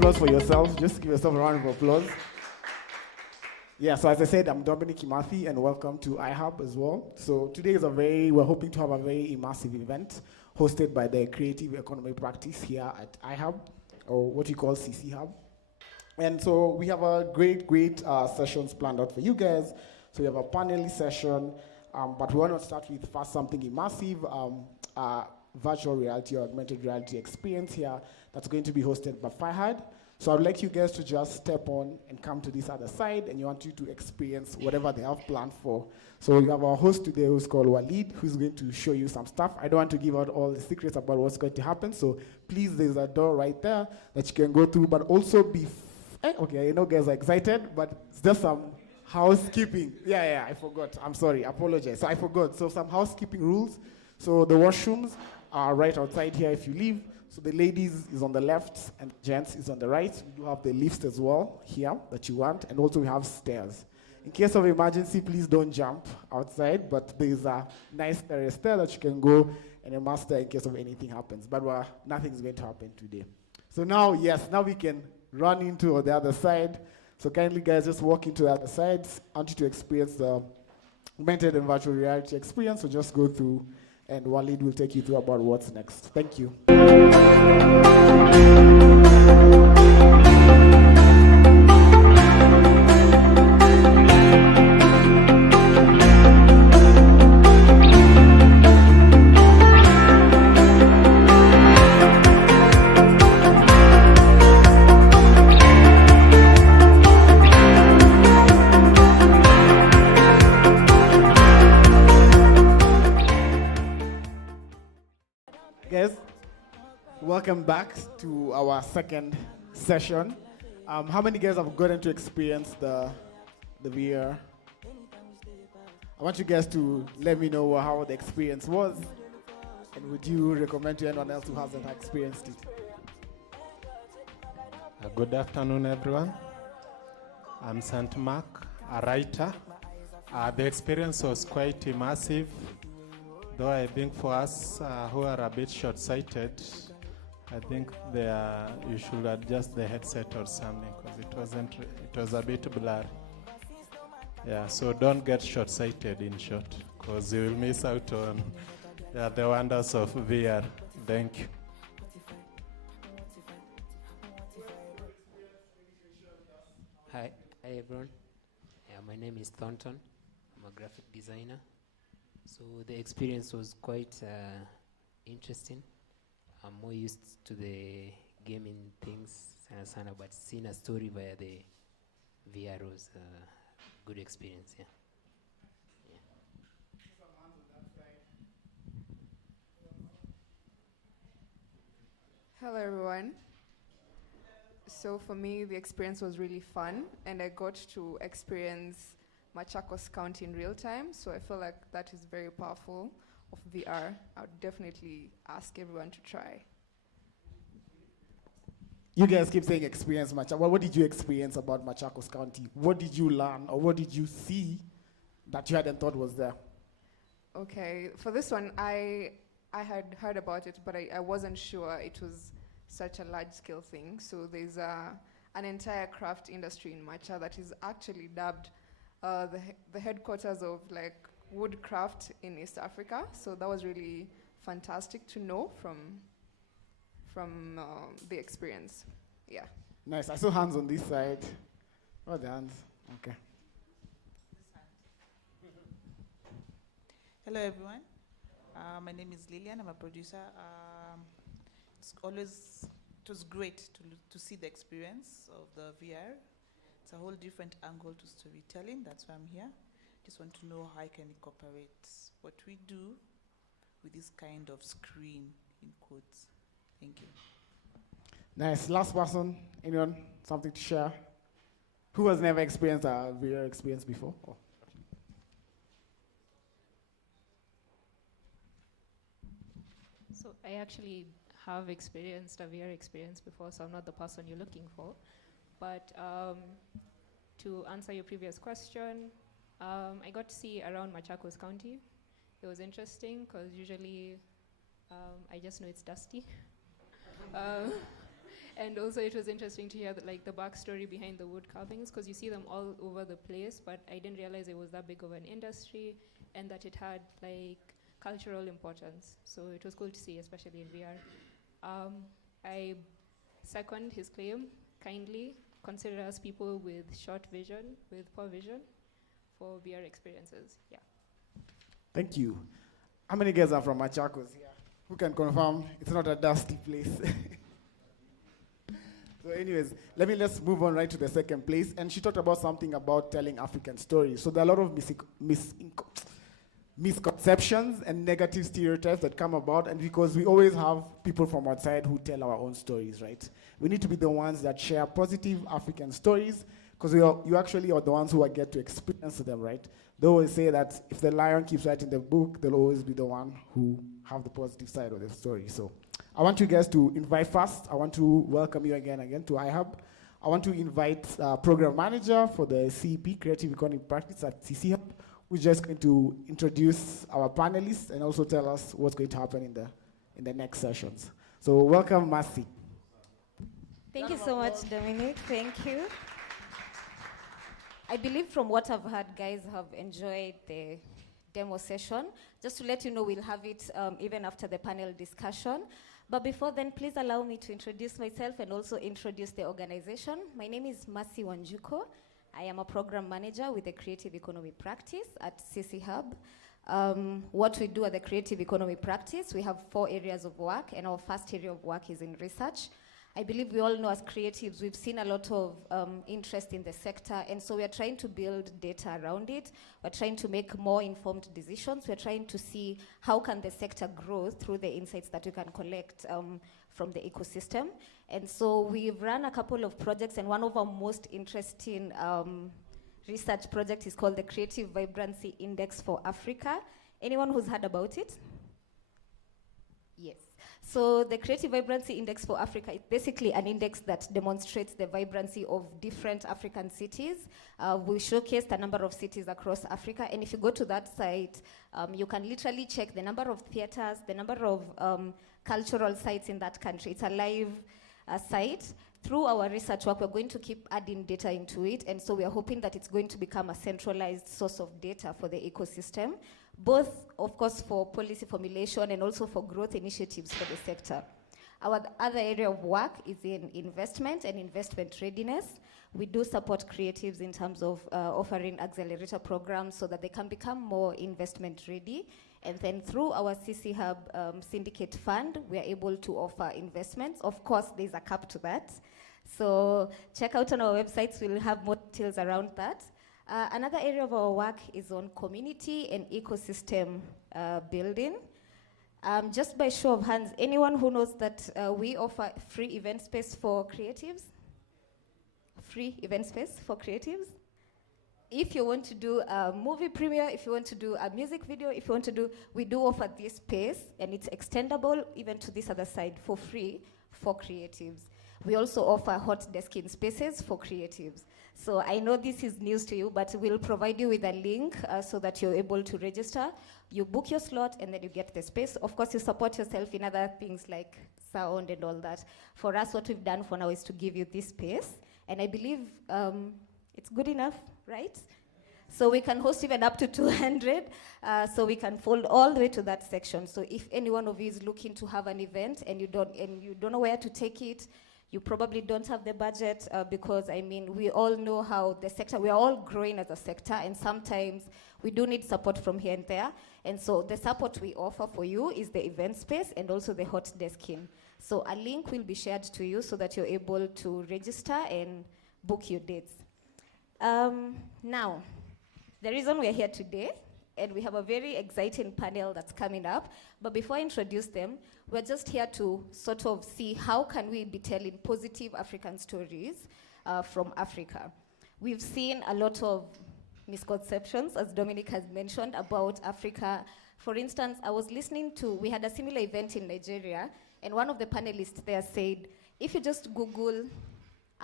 applause for yourself. Just give yourself a round of applause. Yeah, so as I said, I'm Dominic Kimathi, and welcome to iHub as well. So today is we're hoping to have a very immersive event hosted by the Creative Economy Practice here at iHub, or what we call CC Hub. And so we have a great sessions planned out for you guys. So we have a panelist session, but we want to start with first something immersive, virtual reality or augmented reality experience here that's going to be hosted by Firehide. So I'd like you guys to just step on and come to this other side, and you want you to experience whatever they have planned for. So we have our host today who's called Walid, who's going to show you some stuff. I don't want to give out all the secrets about what's going to happen, so please, there's a door right there that you can go through, but also be, okay, I know guys are excited, but it's just some housekeeping. Yeah, I forgot. I'm sorry, apologize. So I forgot. So some housekeeping rules. So the washrooms are right outside here if you leave. So the ladies is on the left and gents is on the right. We do have the lifts as well here that you want, and also we have stairs. In case of emergency, please don't jump outside, but there's a nice stair that you can go and a master in case of anything happens. But nothing is going to happen today. So now, yes, now we can run into the other side. So kindly guys, just walk into the other side. I want you to experience the augmented and virtual reality experience, so just go through, and Walid will take you through about what's next. Thank you. Guys, welcome back to our second session. How many guys have gotten to experience the VR? I want you guys to let me know how the experience was, and would you recommend to anyone else who hasn't experienced it? Good afternoon, everyone. I'm Sant Mark, a writer. The experience was quite immersive. Though I think for us who are a bit short-sighted, I think you should adjust the headset or something, because it was a bit blurry. Yeah, so don't get short-sighted in short, because you will miss out on the wonders of VR. Thank you. Hi everyone. My name is Thornton. I'm a graphic designer. So the experience was quite interesting. I'm more used to the gaming things, but seeing a story via the VR was a good experience. Yeah. Hello everyone. So for me, the experience was really fun, and I got to experience Machakos County in real time, so I feel like that is very powerful of VR. I would definitely ask everyone to try. You guys keep saying experience Machakos. What did you experience about Machakos County? What did you learn, or what did you see that you hadn't thought was there? Okay, for this one, I had heard about it, but I wasn't sure it was such a large-scale thing. So there's an entire craft industry in Macha that is actually dubbed the headquarters of like woodcraft in East Africa. So that was really fantastic to know from the experience. Yeah. Nice. I saw hands on this side. Oh, the hands. Okay. Hello everyone. My name is Lillian. I'm a producer. It was great to see the experience of the VR. It's a whole different angle to storytelling. That's why I'm here. Just want to know how I can incorporate what we do with this kind of screen, in quotes. Thank you. Nice. Last person. Anyone? Something to share? Who has never experienced a VR experience before? Oh. So I actually have experienced a VR experience before, so I'm not the person you're looking for. But to answer your previous question, I got to see around Machakos County. It was interesting because usually I just know it's dusty. And also it was interesting to hear the backstory behind the wood carvings, because you see them all over the place, but I didn't realize it was that big of an industry and that it had cultural importance. So it was cool to see, especially in VR. I second his claim. Kindly consider us people with short vision, with poor vision, for VR experiences. Yeah. Thank you. How many guys are from Machakos here? Who can confirm it's not a dusty place? So anyways, let's move on right to the second place. And she talked about something about telling African stories. So there are a lot of misconceptions and negative stereotypes that come about, and because we always have people from outside who tell our own stories, right? We need to be the ones that share positive African stories, because you actually are the ones who get to experience them, right? They always say that if the lion keeps writing the book, they'll always be the one who have the positive side of the story. So I want you guys to invite first. I want to welcome you again to iHub. I want to invite program manager for the CEP, Creative Economic Practice at CCHub, who's just going to introduce our panelists and also tell us what's going to happen in the next sessions. So welcome, Mercy. Thank you so much, Dominic. Thank you. I believe from what I've heard, guys have enjoyed the demo session. Just to let you know, we'll have it even after the panel discussion. But before then, please allow me to introduce myself and also introduce the organization. My name is Mercy Wanjuko. I am a program manager with the Creative Economy Practice at CCHub. What we do at the Creative Economy Practice, we have 4 areas of work, and our first area of work is in research. I believe we all know as creatives, we've seen a lot of interest in the sector, and so we are trying to build data around it. We're trying to make more informed decisions. We're trying to see how can the sector grow through the insights that we can collect from the ecosystem. And so we've run a couple of projects, and one of our most interesting research projects is called the Creative Vibrancy Index for Africa. Anyone who's heard about it? Yes. So the Creative Vibrancy Index for Africa is basically an index that demonstrates the vibrancy of different African cities. We showcased a number of cities across Africa, and if you go to that site, you can literally check the number of theaters, the number of cultural sites in that country. It's a live site. Through our research work, we're going to keep adding data into it, and so we are hoping that it's going to become a centralized source of data for the ecosystem, both, of course, for policy formulation and also for growth initiatives for the sector. Our other area of work is in investment and investment readiness. We do support creatives in terms of offering accelerator programs so that they can become more investment ready. And then through our CCHub syndicate fund, we are able to offer investments. Of course, there's a cap to that. So check out on our websites, we'll have more details around that. Another area of our work is on community and ecosystem building. Just by show of hands, anyone who knows that we offer free event space for creatives? Free event space for creatives? If you want to do a movie premiere, if you want to do a music video, if you want to do, we do offer this space, and it's extendable even to this other side for free for creatives. We also offer hot desking spaces for creatives. So I know this is news to you, but we'll provide you with a link so that you're able to register. You book your slot, and then you get the space. Of course, you support yourself in other things like sound and all that. For us, what we've done for now is to give you this space, and I believe it's good enough, right? So we can host even up to 200, so we can fold all the way to that section. So if any one of you is looking to have an event and you don't know where to take it, you probably don't have the budget, because I mean, we all know how the sector, we are all growing as a sector, and sometimes we do need support from here and there. And so the support we offer for you is the event space and also the hot desking. So a link will be shared to you so that you're able to register and book your dates. Now, the reason we're here today, and we have a very exciting panel that's coming up, but before I introduce them, we're just here to sort of see how can we be telling positive African stories from Africa. We've seen a lot of misconceptions, as Dominic has mentioned, about Africa. For instance, I was listening to, we had a similar event in Nigeria, and one of the panelists there said, if you just Google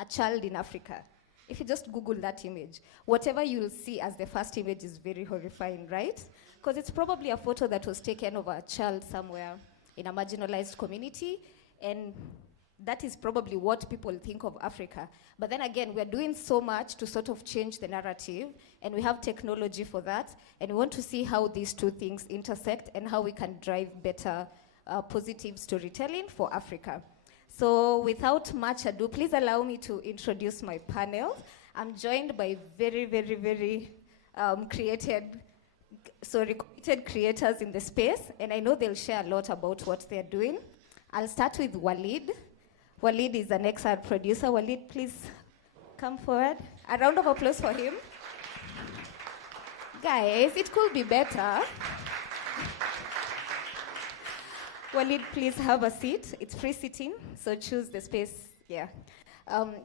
a child in Africa, if you just Google that image, whatever you'll see as the first image is very horrifying, right? Because it's probably a photo that was taken of a child somewhere in a marginalized community, and that is probably what people think of Africa. But then again, we're doing so much to sort of change the narrative, and we have technology for that, and we want to see how these two things intersect and how we can drive better positive storytelling for Africa. So without much ado, please allow me to introduce my panel. I'm joined by very, very, very committed creators in the space, and I know they'll share a lot about what they're doing. I'll start with Walid. Walid is an excellent producer. Walid, please come forward. A round of applause for him. Guys, it could be better. Walid, please have a seat. It's free sitting, so choose the space. Yeah.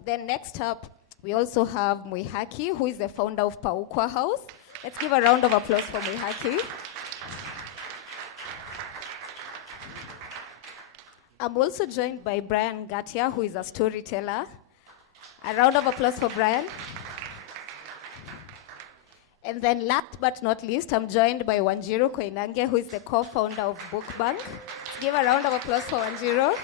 Then next up, we also have Mwihaki, who is the founder of Paukwa House. Let's give a round of applause for Mwihaki. I'm also joined by Brian Gatia, who is a storyteller. A round of applause for Brian. And then last but not least, I'm joined by Wanjiru Koinange, who is the co-founder of Bookbank. Let's give a round of applause for Wanjiru.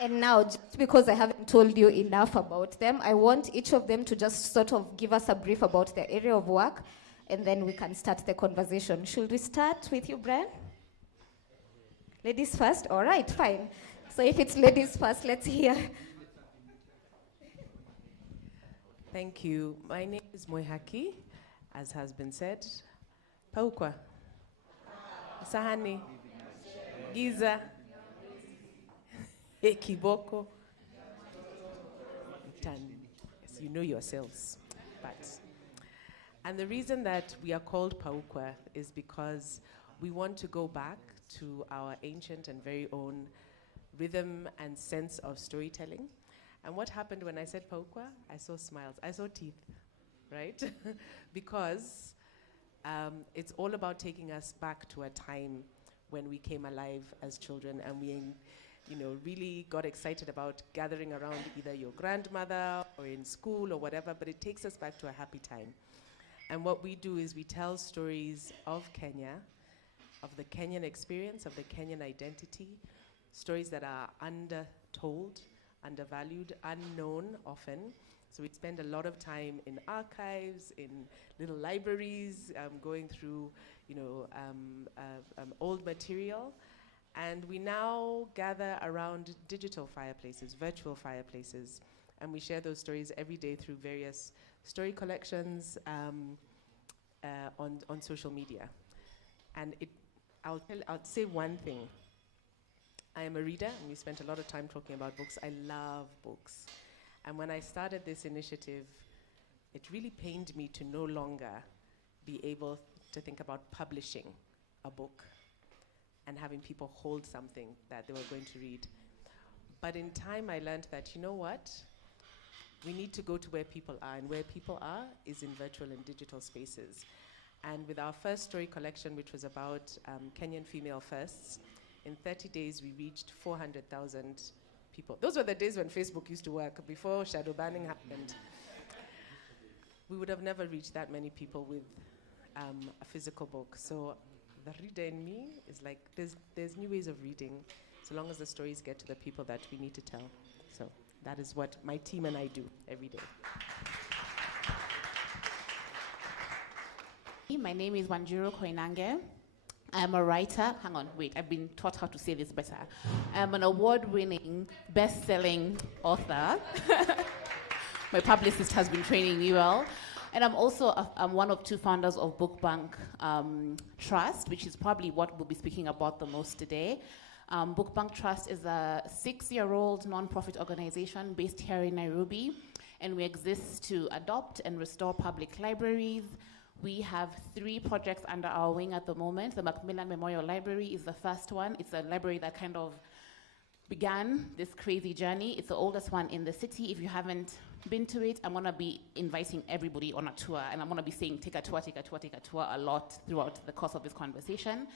And now, just because I haven't told you enough about them, I want each of them to just sort of give us a brief about their area of work, and then we can start the conversation. Should we start with you, Brian? Ladies first? All right, fine. So if it's ladies first, let's hear. Thank you. My name is Mwihaki, as has been said. Paukwa, Sahani, Giza, Kiboko. Yes, you know yourselves. And the reason that we are called Paukwa is because we want to go back to our ancient and very own rhythm and sense of storytelling. And what happened when I said Paukwa? I saw smiles, I saw teeth, right? Because it's all about taking us back to a time when we came alive as children, and we really got excited about gathering around either your grandmother or in school or whatever, but it takes us back to a happy time. And what we do is we tell stories of Kenya, of the Kenyan experience, of the Kenyan identity, stories that are undertold, undervalued, unknown often. So we spend a lot of time in archives, in little libraries, going through old material. And we now gather around digital fireplaces, virtual fireplaces, and we share those stories every day through various story collections on social media. And I'll say one thing. I am a reader, and we spent a lot of time talking about books. I love books. And when I started this initiative, it really pained me to no longer be able to think about publishing a book and having people hold something that they were going to read. But in time, I learned that, you know what? We need to go to where people are, and where people are is in virtual and digital spaces. And with our first story collection, which was about Kenyan female firsts, in 30 days, we reached 400,000 people. Those were the days when Facebook used to work, before shadow banning happened. We would have never reached that many people with a physical book. So the reader in me is like, there's new ways of reading, so long as the stories get to the people that we need to tell. So that is what my team and I do every day. My name is Wanjiru Koinange. I'm a writer. Hang on, wait, I've been taught how to say this better. I'm an award-winning, best-selling author. My publicist has been training me well. And I'm also I'm one of two founders of Bookbank Trust, which is probably what we'll be speaking about the most today. Bookbank Trust is a 6-year-old nonprofit organization based here in Nairobi, and we exist to adopt and restore public libraries. We have 3 projects under our wing at the moment. The Macmillan Memorial Library is the first one. It's a library that kind of began this crazy journey. It's the oldest one in the city. If you haven't been to it, I'm gonna be inviting everybody on a tour, and I'm gonna be saying take a tour a lot throughout the course of this conversation.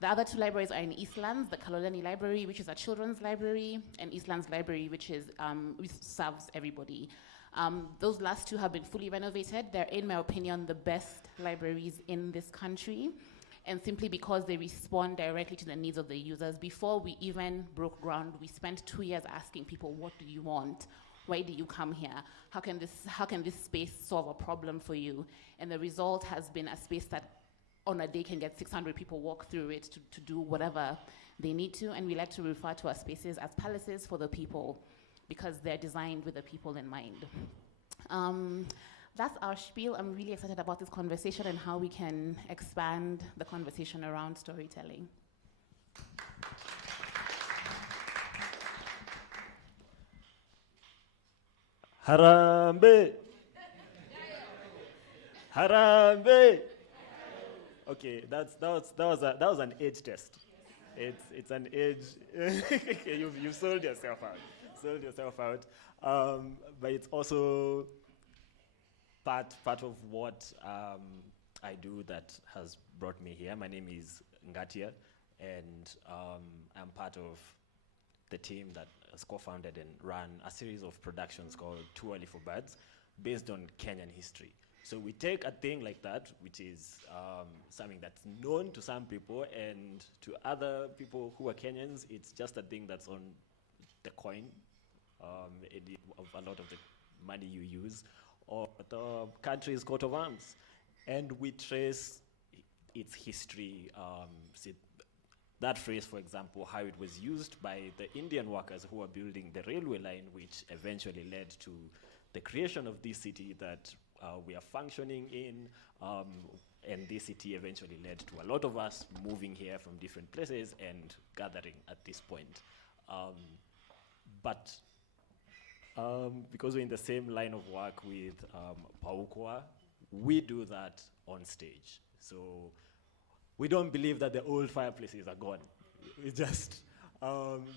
The other 2 libraries are in Eastlands, the Kaloleni Library, which is a children's library, and Eastlands Library, which serves everybody. Those last 2 have been fully renovated. They're, in my opinion, the best libraries in this country. and simply because they respond directly to the needs of the users. Before we even broke ground, we spent 2 years asking people, what do you want? Why do you come here? How can this space solve a problem for you? And the result has been a space that on a day can get 600 people walk through it to do whatever they need to. And we like to refer to our spaces as palaces for the people, because they're designed with the people in mind. That's our spiel. I'm really excited about this conversation and how we can expand the conversation around storytelling. Harambe! Harambe! Okay, that was an age test. It's an age. You've sold yourself out. But it's also part of what I do that has brought me here. My name is Ngatia, and I'm part of the team that has co-founded and run a series of productions called Too Early for Birds, based on Kenyan history. So we take a thing like that, which is something that's known to some people, and to other people who are Kenyans, it's just a thing that's on the coin, of a lot of the money you use, or the country's coat of arms. And we trace its history. That phrase, for example, how it was used by the Indian workers who were building the railway line, which eventually led to the creation of this city that we are functioning in, and this city eventually led to a lot of us moving here from different places and gathering at this point. But because we're in the same line of work with Paukwa, we do that on stage. So we don't believe that the old fireplaces are gone. We just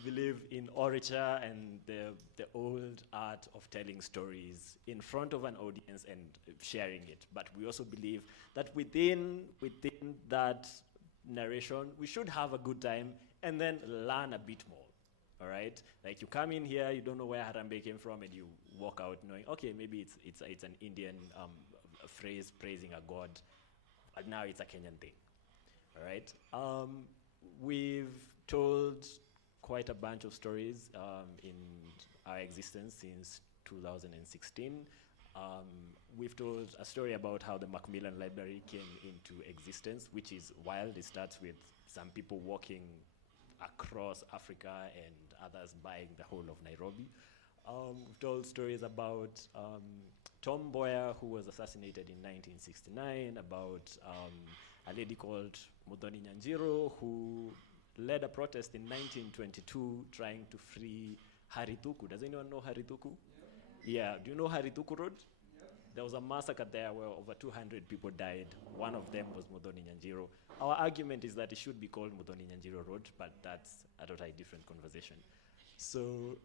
believe in orature and the old art of telling stories in front of an audience and sharing it. But we also believe that within that narration, we should have a good time and then learn a bit more. All right? Like, you come in here, you don't know where Harambe came from, and you walk out knowing, okay, maybe it's an Indian phrase praising a god, but now it's a Kenyan thing. All right? We've told quite a bunch of stories in our existence since 2016. We've told a story about how the Macmillan Library came into existence, which is wild. It starts with some people walking across Africa and others buying the whole of Nairobi. We've told stories about Tom Mboya, who was assassinated in 1969, about a lady called Muthoni Nyanjiro, who led a protest in 1922 trying to free Harituku. Does anyone know Harituku? Yeah. Do you know Harituku Road? Yeah. There was a massacre there where over 200 people died. One of them was Muthoni Nyanjiro. Our argument is that it should be called Muthoni Nyanjiro Road, but that's a totally different conversation. So,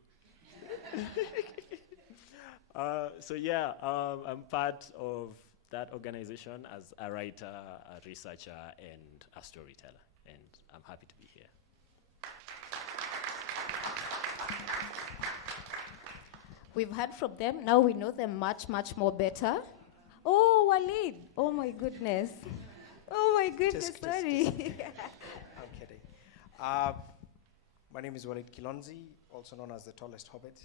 I'm part of that organization as a writer, a researcher, and a storyteller, and I'm happy to be here. We've heard from them. Now we know them much, much more better. Oh, Walid. Oh, my goodness. Oh, my goodness. Sorry. I'm kidding. My name is Walid Kilonzi, also known as the tallest hobbit.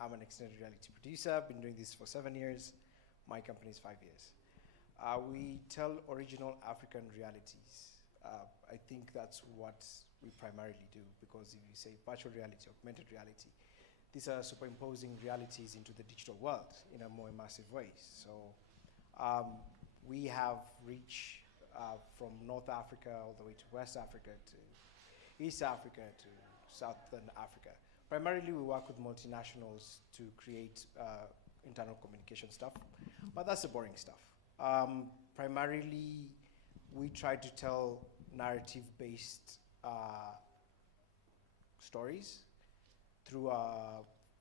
I'm an extended reality producer. I've been doing this for 7 years. My company is 5 years. We tell original African realities. I think that's what we primarily do, because if you say virtual reality, augmented reality, these are superimposing realities into the digital world in a more immersive way. So we have reach from North Africa all the way to West Africa, to East Africa, to Southern Africa. Primarily, we work with multinationals to create internal communication stuff, but that's the boring stuff. Primarily, we try to tell narrative-based stories through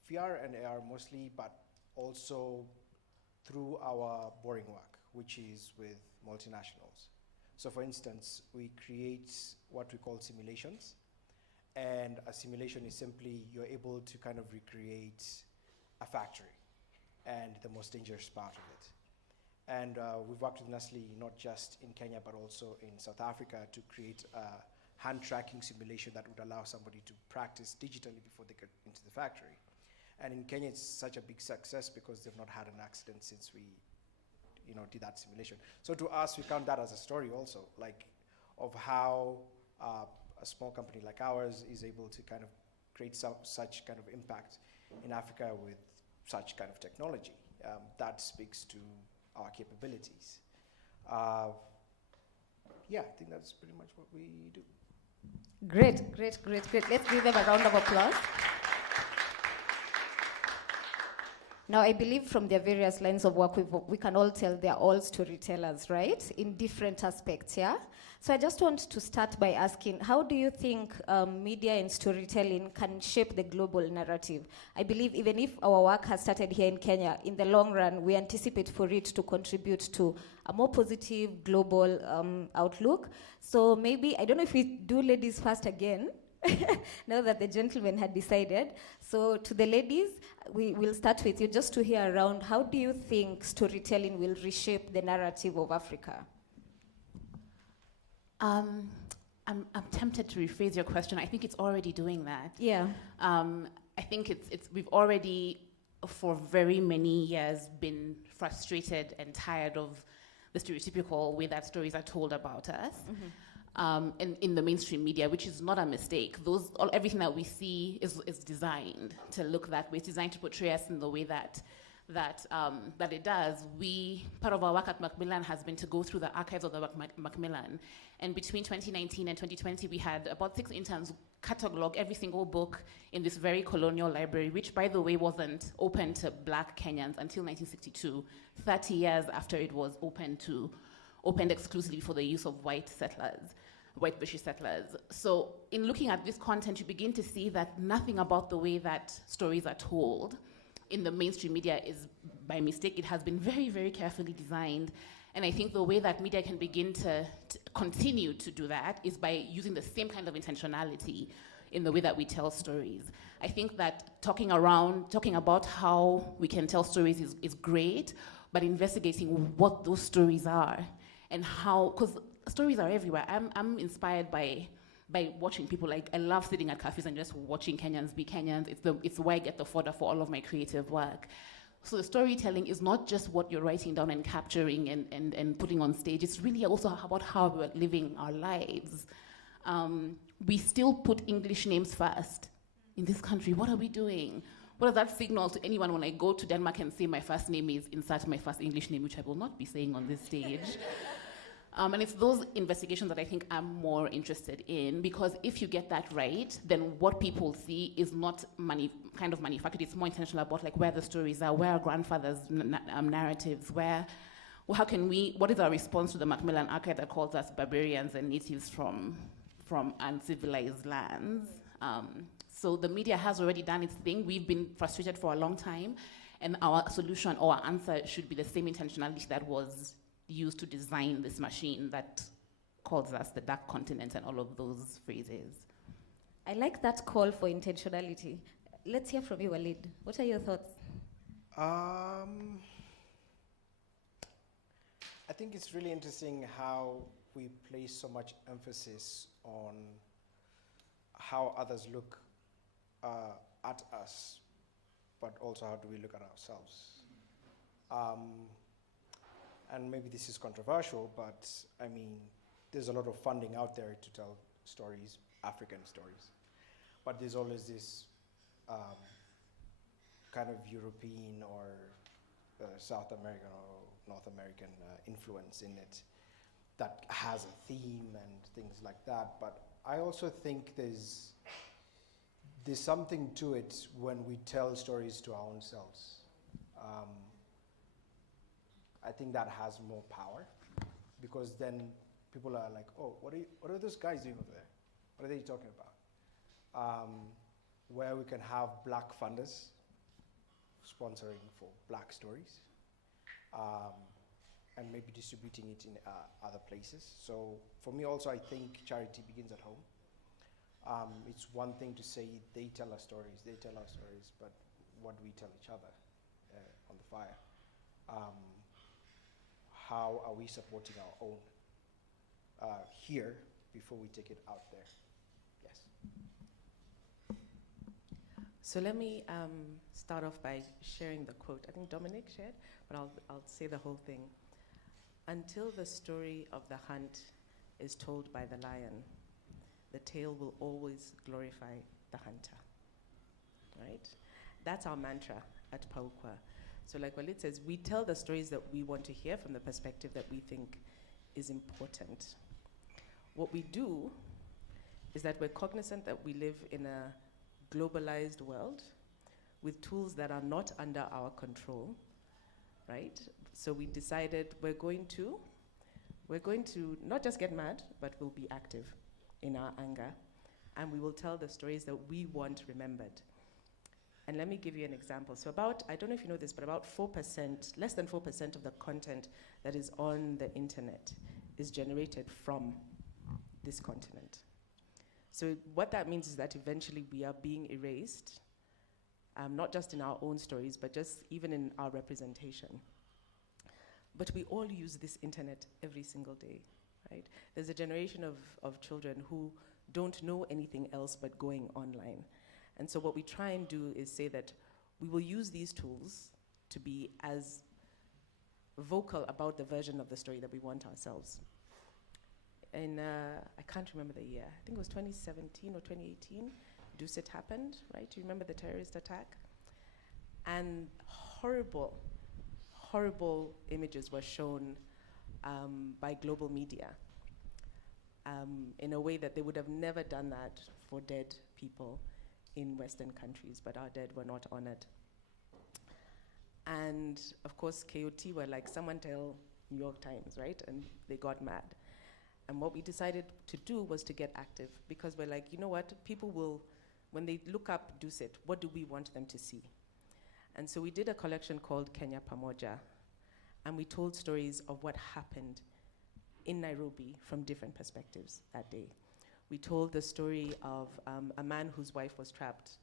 VR and AR mostly, but also through our boring work, which is with multinationals. So for instance, we create what we call simulations. And a simulation is simply you're able to kind of recreate a factory and the most dangerous part of it. And we've worked with Nestle not just in Kenya, but also in South Africa to create a hand tracking simulation that would allow somebody to practice digitally before they get into the factory. And in Kenya, it's such a big success because they've not had an accident since we did that simulation. So to us, we count that as a story also, like of how a small company like ours is able to kind of create such kind of impact in Africa with such kind of technology. That speaks to our capabilities. Yeah, I think that's pretty much what we do. Great. Let's give them a round of applause. Now, I believe from their various lines of work, we can all tell they're all storytellers, right? In different aspects, yeah? So I just want to start by asking, how do you think media and storytelling can shape the global narrative? I believe even if our work has started here in Kenya, in the long run, we anticipate for it to contribute to a more positive global outlook. So maybe, I don't know if we do ladies first again, now that the gentlemen had decided. So to the ladies, we will start with you just to hear around, how do you think storytelling will reshape the narrative of Africa? I'm tempted to rephrase your question. I think it's already doing that. Yeah. I think we've already, for very many years, been frustrated and tired of the stereotypical way that stories are told about us. In the mainstream media, which is not a mistake. Everything that we see is designed to look that way. It's designed to portray us in the way that it does. Part of our work at Macmillan has been to go through the archives of the Macmillan. And between 2019 and 2020, we had about 6 interns catalog every single book in this very colonial library, which, by the way, wasn't open to Black Kenyans until 1962, 30 years after it was opened exclusively for the use of white British settlers. So in looking at this content, you begin to see that nothing about the way that stories are told in the mainstream media is by mistake. It has been very, very carefully designed. And I think the way that media can begin to continue to do that is by using the same kind of intentionality in the way that we tell stories. I think that talking about how we can tell stories is great, but investigating what those stories are and how, because stories are everywhere. I'm inspired by watching people. Like, I love sitting at cafes and just watching Kenyans be Kenyans. It's where I get the fodder for all of my creative work. So the storytelling is not just what you're writing down and capturing and putting on stage. It's really also about how we're living our lives. We still put English names first in this country. What are we doing? What does that signal to anyone when I go to Denmark and say my first name is, insert my first English name, which I will not be saying on this stage? And it's those investigations that I think I'm more interested in, because if you get that right, then what people see is not kind of manufactured. It's more intentional about like where the stories are, where our grandfathers' narratives, what is our response to the Macmillan Archive that calls us barbarians and natives from uncivilized lands? So the media has already done its thing. We've been frustrated for a long time, and our solution or our answer should be the same intentionality that was used to design this machine that calls us the Dark Continent and all of those phrases. I like that call for intentionality. Let's hear from you, Walid. What are your thoughts? I think it's really interesting how we place so much emphasis on how others look at us, but also how do we look at ourselves. And maybe this is controversial, but I mean, there's a lot of funding out there to tell stories, African stories. But there's always this kind of European or South American or North American influence in it that has a theme and things like that. But I also think there's something to it when we tell stories to our own selves. I think that has more power, because then people are like, oh, what are those guys doing over there? What are they talking about? Where we can have Black funders sponsoring for Black stories, and maybe distributing it in other places. So for me also, I think charity begins at home. It's one thing to say they tell our stories, but what do we tell each other on the fire? how are we supporting our own here before we take it out there. Yes. So let me start off by sharing the quote. I think Dominic shared, but I'll say the whole thing. Until the story of the hunt is told by the lion, the tale will always glorify the hunter, right? That's our mantra at Paukwa. So like Walid says, we tell the stories that we want to hear from the perspective that we think is important. What we do is that we're cognizant that we live in a globalized world with tools that are not under our control, right? So we decided we're going to not just get mad, but we'll be active in our anger, and we will tell the stories that we want remembered. And let me give you an example. So I don't know if you know this, but about 4%, less than 4% of the content that is on the internet is generated from this continent. So what that means is that eventually we are being erased, not just in our own stories, but just even in our representation. But we all use this internet every single day, right? There's a generation of children who don't know anything else but going online. And so what we try and do is say that we will use these tools to be as vocal about the version of the story that we want ourselves. And I can't remember the year. I think it was 2017 or 2018. Dusit happened, right? You remember the terrorist attack? And horrible images were shown by global media in a way that they would have never done that for dead people in Western countries, but our dead were not honored. And of course, KOT were like, someone tell New York Times, right? And they got mad. And what we decided to do was to get active, because we're like, you know what, people will, when they look up Dusit, what do we want them to see? And so we did a collection called Kenya Pamoja, and we told stories of what happened in Nairobi from different perspectives that day. We told the story of a man whose wife was trapped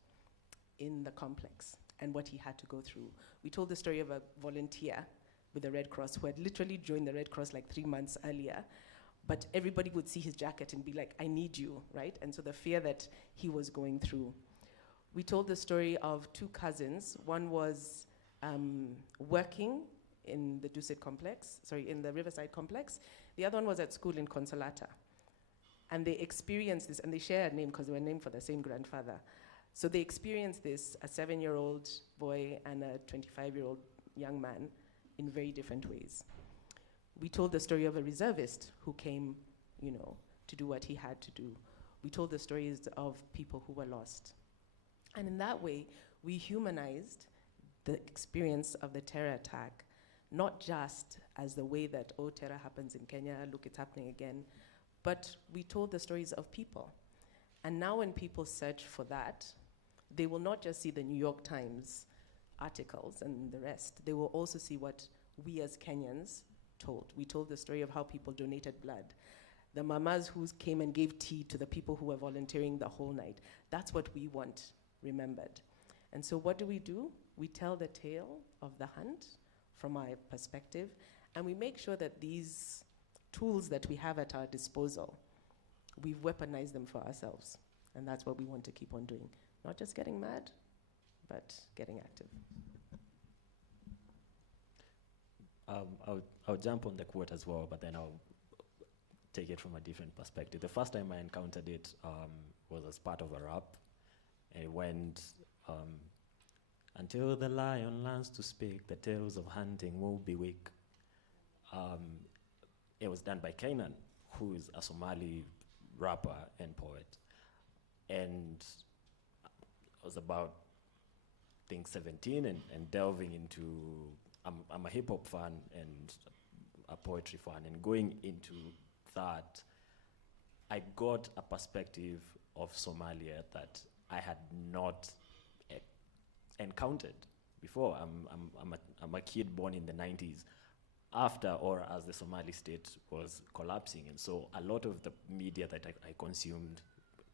in the complex and what he had to go through. We told the story of a volunteer with the Red Cross who had literally joined the Red Cross like 3 months earlier, but everybody would see his jacket and be like, I need you, right? And so the fear that he was going through. We told the story of 2 cousins. One was working in the Dusit complex, in the Riverside complex. The other one was at school in Consolata. And they experienced this, and they share a name because they were named for the same grandfather. So they experienced this, a 7-year-old boy and a 25-year-old young man, in very different ways. We told the story of a reservist who came, to do what he had to do. We told the stories of people who were lost. And in that way, we humanized the experience of the terror attack, not just as the way that, oh, terror happens in Kenya, look, it's happening again, but we told the stories of people. And now when people search for that, they will not just see the New York Times articles and the rest, they will also see what we as Kenyans told. We told the story of how people donated blood. The mamas who came and gave tea to the people who were volunteering the whole night. That's what we want remembered. And so what do? We tell the tale of the hunt from our perspective, and we make sure that these tools that we have at our disposal, we've weaponized them for ourselves. And that's what we want to keep on doing. Not just getting mad, but getting active. I'll jump on the quote as well, but then I'll take it from a different perspective. The first time I encountered it was as part of a rap. And it went, until the lion learns to speak, the tales of hunting will be weak. It was done by Kainan, who is a Somali rapper and poet. And I was about, I think, 17 and delving into, I'm a hip hop fan and a poetry fan, and going into that, I got a perspective of Somalia that I had not encountered before. I'm a kid born in the 90s, after or as the Somali state was collapsing. And so a lot of the media that I consumed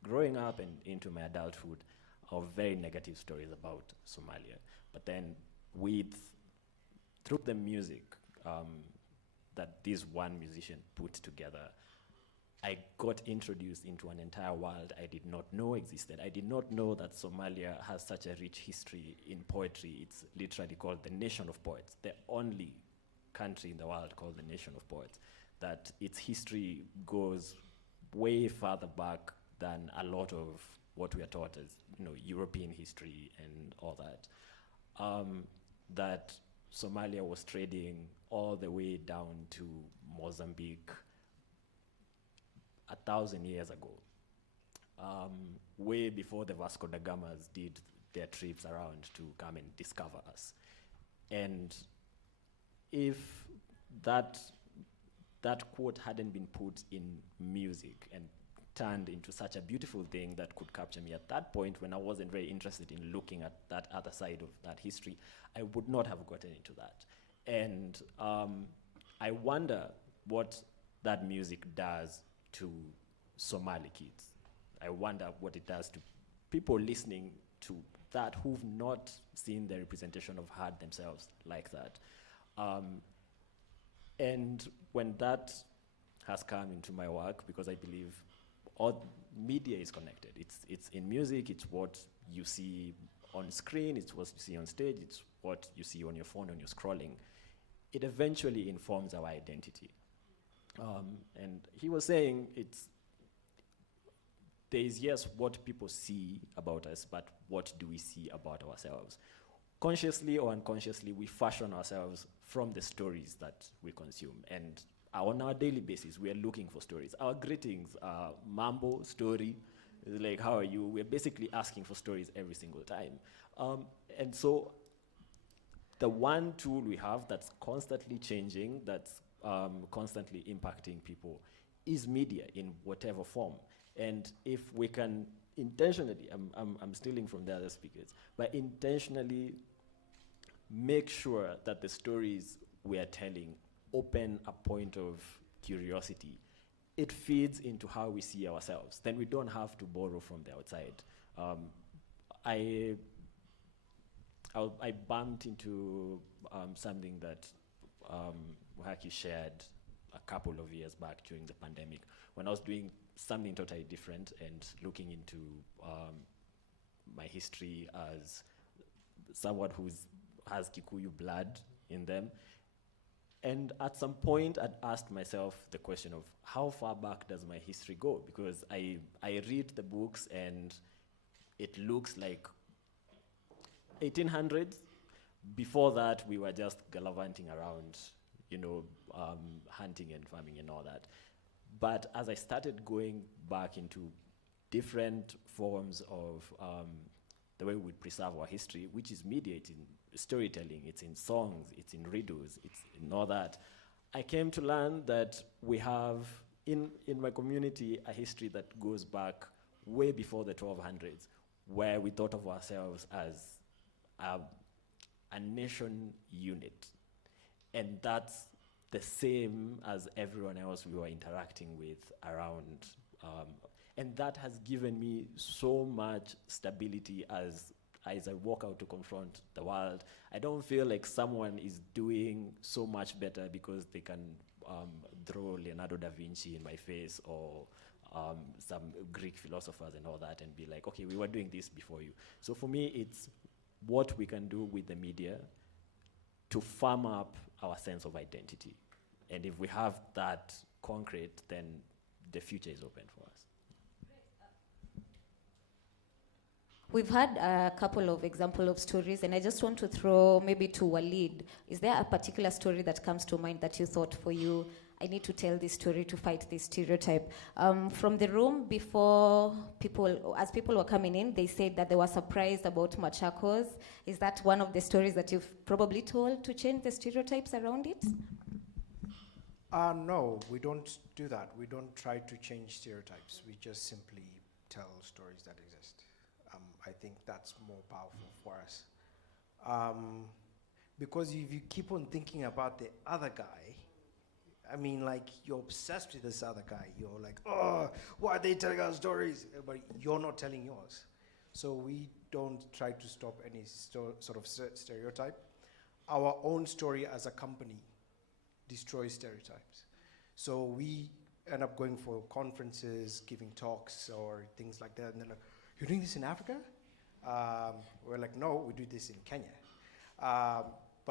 growing up and into my adulthood are very negative stories about Somalia. But then through the music that this one musician put together, I got introduced into an entire world I did not know existed. I did not know that Somalia has such a rich history in poetry. It's literally called the nation of poets, the only country in the world called the nation of poets, that its history goes way farther back than a lot of what we are taught as, European history and all that. That Somalia was trading all the way down to Mozambique 1,000 years ago, way before the Vasco da Gamas did their trips around to come and discover us. And if that quote hadn't been put in music and turned into such a beautiful thing that could capture me at that point, when I wasn't very interested in looking at that other side of that history, I would not have gotten into that. And I wonder what that music does to Somali kids. I wonder what it does to people listening to that who've not seen the representation of Hard themselves like that. And when that has come into my work, because I believe all media is connected. It's in music, it's what you see on screen, it's what you see on stage, it's what you see on your phone when you're scrolling. It eventually informs our identity. And he was saying there is, yes, what people see about us, but what do we see about ourselves? Consciously or unconsciously, we fashion ourselves from the stories that we consume. And on our daily basis, we are looking for stories. Our greetings are mambo, story, like, how are you? We're basically asking for stories every single time. And so the one tool we have that's constantly changing, that's constantly impacting people, is media in whatever form. And if we can intentionally, I'm stealing from the other speakers, but intentionally make sure that the stories we are telling open a point of curiosity, it feeds into how we see ourselves. Then we don't have to borrow from the outside. I bumped into something that Wahaki shared a couple of years back during the pandemic, when I was doing something totally different and looking into my history as someone who has Kikuyu blood in them. And at some point, I'd asked myself the question of how far back does my history go? Because I read the books and it looks like 1800s. Before that, we were just gallivanting around, hunting and farming and all that. But as I started going back into different forms of the way we preserve our history, which is mediated in storytelling, it's in songs, it's in riddles, it's in all that, I came to learn that we have, in my community, a history that goes back way before the 1200s, where we thought of ourselves as a nation unit. And that's the same as everyone else we were interacting with around. And that has given me so much stability as I walk out to confront the world. I don't feel like someone is doing so much better because they can draw Leonardo da Vinci in my face or some Greek philosophers and all that and be like, okay, we were doing this before you. So for me, it's what we can do with the media to firm up our sense of identity. And if we have that concrete, then the future is open for us. We've had a couple of examples of stories, and I just want to throw maybe to Walid. Is there a particular story that comes to mind that you thought, for you, I need to tell this story to fight this stereotype? From the room before, as people were coming in, they said that they were surprised about Machakos. Is that one of the stories that you've probably told to change the stereotypes around it? No, we don't do that. We don't try to change stereotypes. We just simply tell stories that exist. I think that's more powerful for us. Because if you keep on thinking about the other guy, I mean, like, you're obsessed with this other guy. You're like, oh, why are they telling our stories? But you're not telling yours. So we don't try to stop any sort of stereotype. Our own story as a company destroy stereotypes. So we end up going for conferences, giving talks or things like that, and they're like, "You're doing this in Africa?" We're like, "No, we do this in Kenya."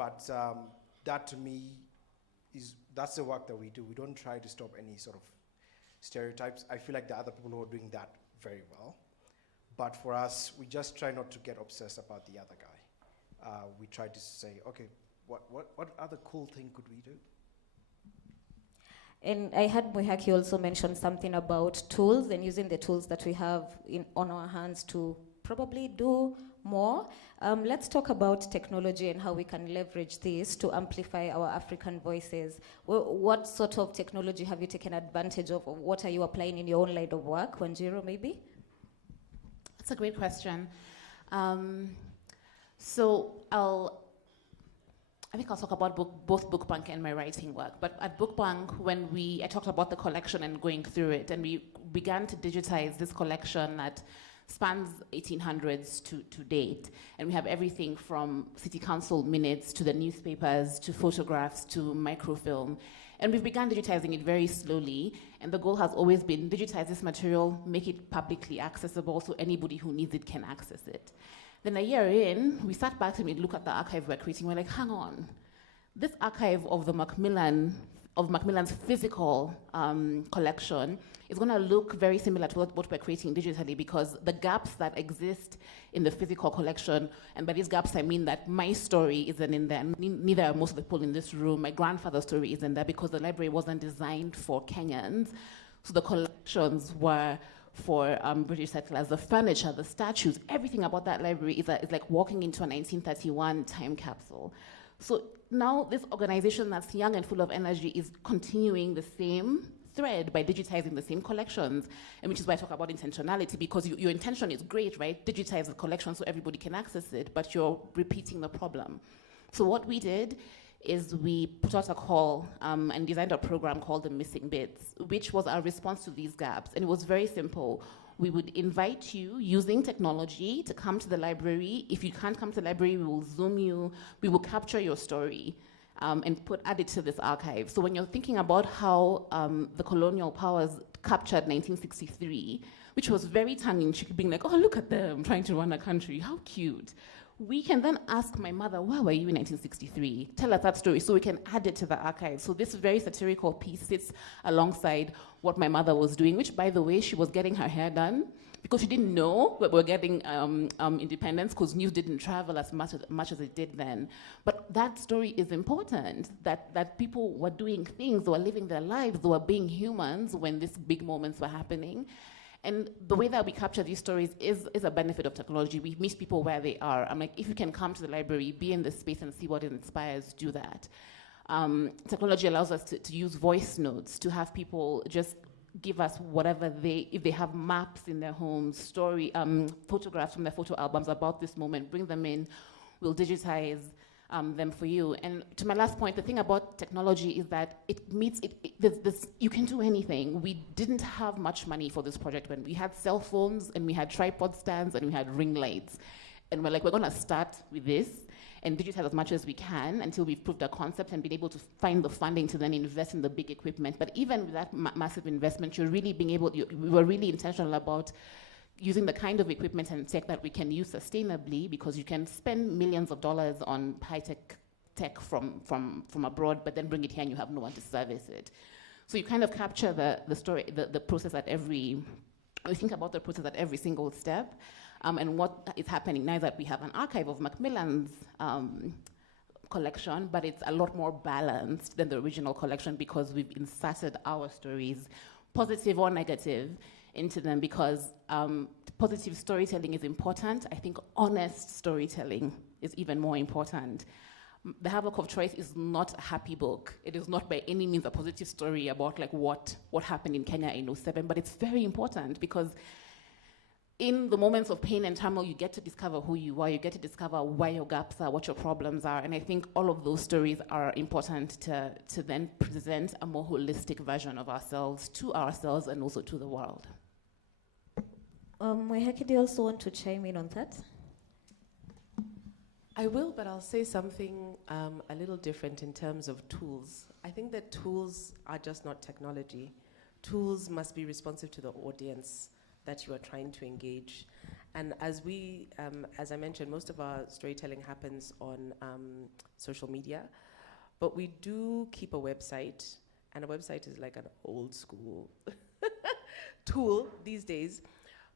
But that to me that's the work that we do. We don't try to stop any sort of stereotypes. I feel like the other people who are doing that very well. But for us, we just try not to get obsessed about the other guy. We try to say, okay, what other cool thing could we do? And I had Muhaki also mention something about tools and using the tools that we have on our hands to probably do more. Let's talk about technology and how we can leverage this to amplify our African voices. What sort of technology have you taken advantage of? Or what are you applying in your own line of work? Wanjiro, maybe? That's a great question. So I think I'll talk about both Bookbank and my writing work. But at Bookbank, when I talked about the collection and going through it, and we began to digitize this collection that spans 1800s to date. And we have everything from city council minutes to the newspapers to photographs to microfilm. And we've begun digitizing it very slowly. And the goal has always been digitize this material, make it publicly accessible so anybody who needs it can access it. Then a year in, we sat back and we looked at the archive we're creating. We're like, hang on, this archive of the Macmillan's physical collection is going to look very similar to what we're creating digitally, because the gaps that exist in the physical collection, and by these gaps I mean that my story isn't in there, neither are most of the people in this room, my grandfather's story isn't there because the library wasn't designed for Kenyans, so the collections were for British settlers. The furniture, the statues, everything about that library is like walking into a 1931 time capsule. So now this organization that's young and full of energy is continuing the same thread by digitizing the same collections, and which is why I talk about intentionality, because your intention is great, right? Digitize the collection so everybody can access it, but you're repeating the problem. So what we did is we put out a call and designed a program called The Missing Bits, which was our response to these gaps. And it was very simple. We would invite you using technology to come to the library. If you can't come to the library, we will Zoom you. We will capture your story and add it to this archive. So when you're thinking about how the colonial powers captured 1963, which was very tongue-in-cheek, being like, oh, look at them trying to run a country, how cute. We can then ask my mother, where were you in 1963? Tell us that story so we can add it to the archive. So this very satirical piece sits alongside what my mother was doing, which, by the way, she was getting her hair done because she didn't know we were getting independence, because news didn't travel as much as it did then. But that story is important, that people were doing things, they were living their lives, they were being humans when these big moments were happening. And the way that we capture these stories is a benefit of technology. We meet people where they are. I'm like, if you can come to the library, be in this space and see what it inspires, do that. Technology allows us to use voice notes, to have people just give us whatever if they have maps in their homes, photographs from their photo albums about this moment, bring them in, we'll digitize them for you. And to my last point, the thing about technology is that you can do anything. We didn't have much money for this project when we had cell phones and we had tripod stands and we had ring lights. And we're like, we're gonna start with this and digitize as much as we can until we've proved our concept and been able to find the funding to then invest in the big equipment. But even with that massive investment, we were really intentional about using the kind of equipment and tech that we can use sustainably, because you can spend millions of dollars on high-tech tech from abroad, but then bring it here and you have no one to service it. So you kind of capture the story, the process at we think about the process at every single step. And what is happening now is that we have an archive of Macmillan's collection, but it's a lot more balanced than the original collection because we've inserted our stories, positive or negative, into them, because positive storytelling is important. I think honest storytelling is even more important. The Havoc of Choice is not a happy book. It is not by any means a positive story about like what happened in Kenya in 2007, but it's very important because in the moments of pain and turmoil, you get to discover who you are, you get to discover where your gaps are, what your problems are, and I think all of those stories are important to then present a more holistic version of ourselves and also to the world. Moihaki, do you also want to chime in on that? I will, but I'll say something a little different in terms of tools. I think that tools are just not technology. Tools must be responsive to the audience that you are trying to engage. And as I mentioned, most of our storytelling happens on social media, but we do keep a website, and a website is like an old school tool these days.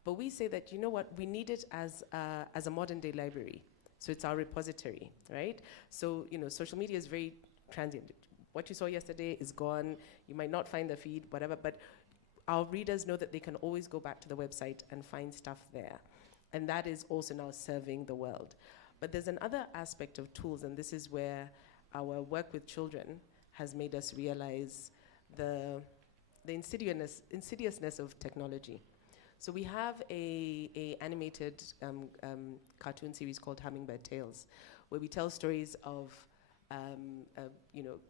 But we say that, you know what, we need it as a modern day library. So it's our repository, right? So, social media is very transient. What you saw yesterday is gone. You might not find the feed, whatever, but our readers know that they can always go back to the website and find stuff there. And that is also now serving the world. But there's another aspect of tools, and this is where our work with children has made us realize the insidiousness of technology. So we have a animated cartoon series called Hummingbird Tales, where we tell stories of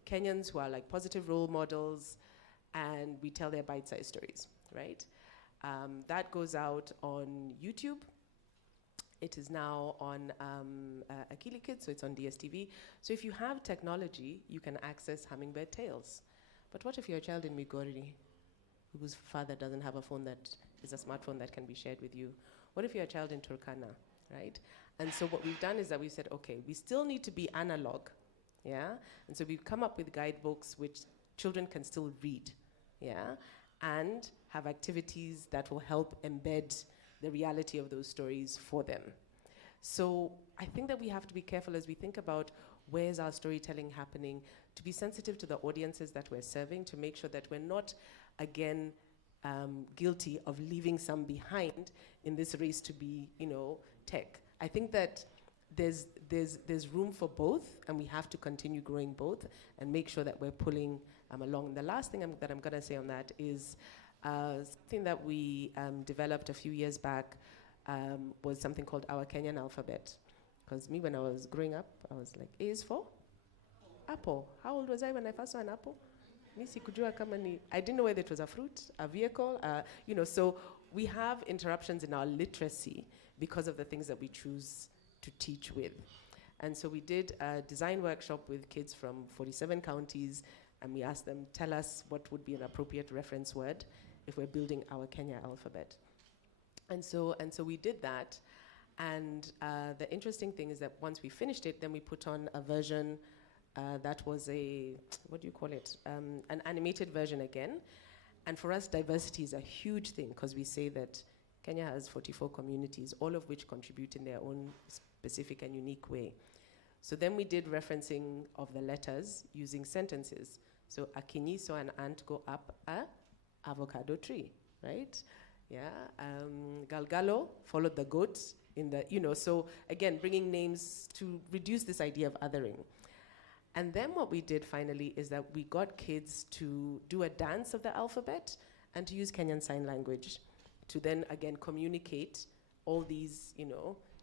Kenyans who are like positive role models, and we tell their bite-sized stories, right? That goes out on YouTube. It is now on Akili Kids, so it's on DSTV. So if you have technology, you can access Hummingbird Tales. But what if you're a child in Migori whose father doesn't have a phone that is a smartphone that can be shared with you? What if you're a child in Turkana, right? And so what we've done is that we've said, okay, we still need to be analog, yeah? And so we've come up with guidebooks which children can still read, yeah? And have activities that will help embed the reality of those stories for them. So I think that we have to be careful as we think about where's our storytelling happening, to be sensitive to the audiences that we're serving, to make sure that we're not, again, guilty of leaving some behind in this race to be, tech. I think that there's room for both, and we have to continue growing both and make sure that we're pulling along. The last thing that I'm going to say on that is something that we developed a few years back was something called our Kenyan alphabet. Because me, when I was growing up, I was like, A is for apple. How old was I when I first saw an apple? I didn't know whether it was a fruit, a vehicle, so we have interruptions in our literacy because of the things that we choose to teach with. And so we did a design workshop with kids from 47 counties, and we asked them, tell us what would be an appropriate reference word if we're building our Kenya alphabet. And so we did that, and the interesting thing is that once we finished it, then we put on a version that was an animated version again. And for us, diversity is a huge thing, because we say that Kenya has 44 communities, all of which contribute in their own specific and unique way. So then we did referencing of the letters using sentences. So Akinyi saw an ant go up a avocado tree, right? Yeah. Galgalo followed the goat in the, so again, bringing names to reduce this idea of othering. And then what we did finally is that we got kids to do a dance of the alphabet and to use Kenyan Sign Language to then again communicate all these,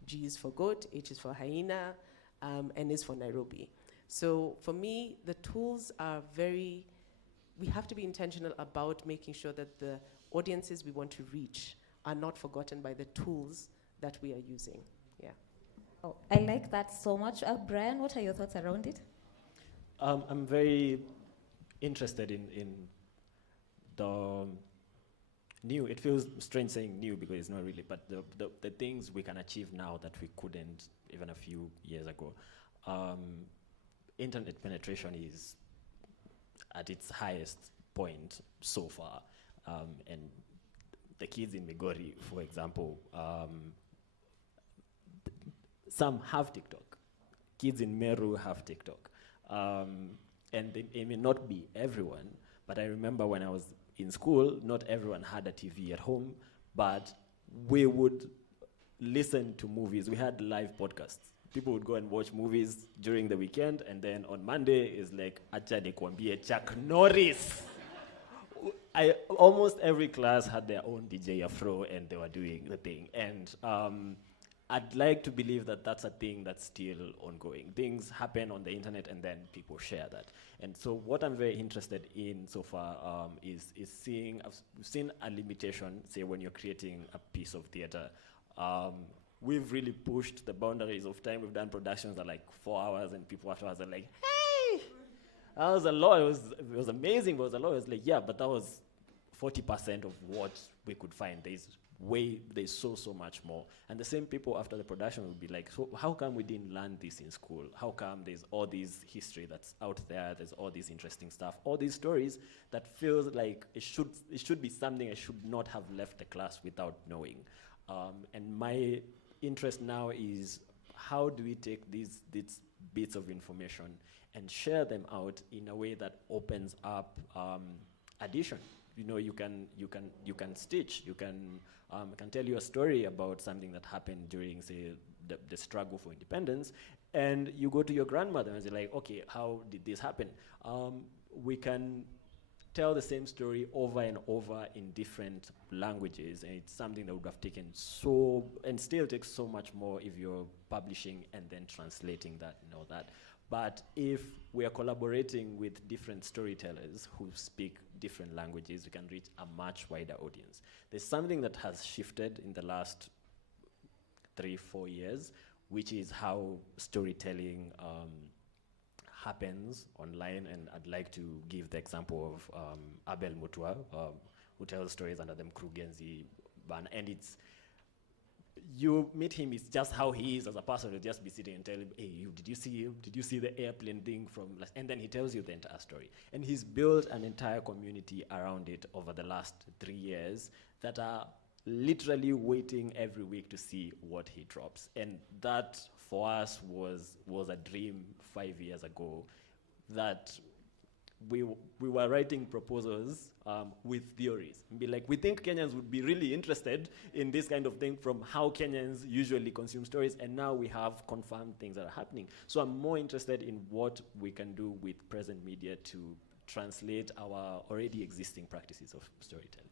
G is for goat, H is for hyena, N is for Nairobi. So for me, the tools are we have to be intentional about making sure that the audiences we want to reach are not forgotten by the tools that we are using. Yeah. Oh, I like that so much. Brian, what are your thoughts around it? I'm very interested in the new. It feels strange saying new because it's not really, but the things we can achieve now that we couldn't even a few years ago. Internet penetration is at its highest point so far, and the kids in Migori, for example, some have TikTok. Kids in Meru have TikTok. And it may not be everyone, but I remember when I was in school, not everyone had a TV at home, but we would listen to movies. We had live podcasts. People would go and watch movies during the weekend, and then on Monday is like, acha nikwambie Chuck Norris. Almost every class had their own DJ Afro, and they were doing the thing. And I'd like to believe that that's a thing that's still ongoing. Things happen on the internet, and then people share that. And so what I'm very interested in so far is seeing, I've seen a limitation, say when you're creating a piece of theater. we've really pushed the boundaries of time. We've done productions that are like 4 hours, and people afterwards are like, hey, that was a lot. It was amazing, but it was a lot. It was like, yeah, but that was 40% of what we could find. There's so much more. And the same people after the production would be like, so how come we didn't learn this in school? How come there's all this history that's out there? There's all this interesting stuff, all these stories that feels like it should be something I should not have left the class without knowing. And my interest now is, how do we take these bits of information and share them out in a way that opens up addition? You know, you can stitch, you can tell you a story about something that happened during, say, the struggle for independence, and you go to your grandmother and say like, okay, how did this happen? We can tell the same story over and over in different languages, and it's something that would have taken and still takes so much more if you're publishing and then translating that and all that. But if we are collaborating with different storytellers who speak different languages, we can reach a much wider audience. There's something that has shifted in the last 3-4 years, which is how storytelling happens online. And I'd like to give the example of Abel Mutua, who tells stories under the Mkurugenzi ban. And you meet him, it's just how he is as a person. You'll just be sitting and tell him, hey, did you see him? Did you see the airplane thing from last? And then he tells you the entire story. And he's built an entire community around it over the last 3 years that are literally waiting every week to see what he drops. And that, for us, was a dream 5 years ago, that we were writing proposals with theories. And be like, we think Kenyans would be really interested in this kind of thing from how Kenyans usually consume stories, and now we have confirmed things that are happening. So I'm more interested in what we can do with present media to translate our already existing practices of storytelling.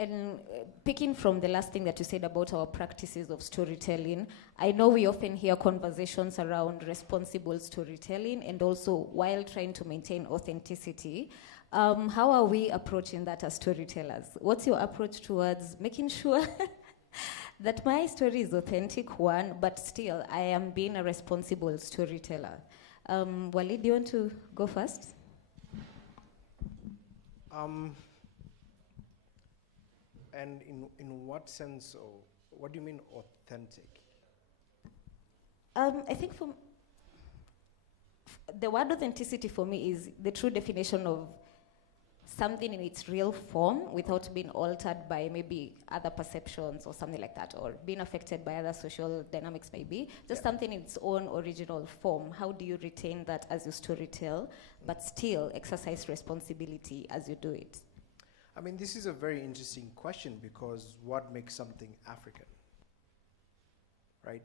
And picking from the last thing that you said about our practices of storytelling, I know we often hear conversations around responsible storytelling and also while trying to maintain authenticity. How are we approaching that as storytellers? What's your approach towards making sure that my story is authentic, one, but still I am being a responsible storyteller? Walid, do you want to go first? And in what sense, or what do you mean authentic? I think the word authenticity for me is the true definition of something in its real form without being altered by maybe other perceptions or something like that, or being affected by other social dynamics maybe. Just something in its own original form. How do you retain that as you storytell, but still exercise responsibility as you do it? I mean, this is a very interesting question, because what makes something African, right?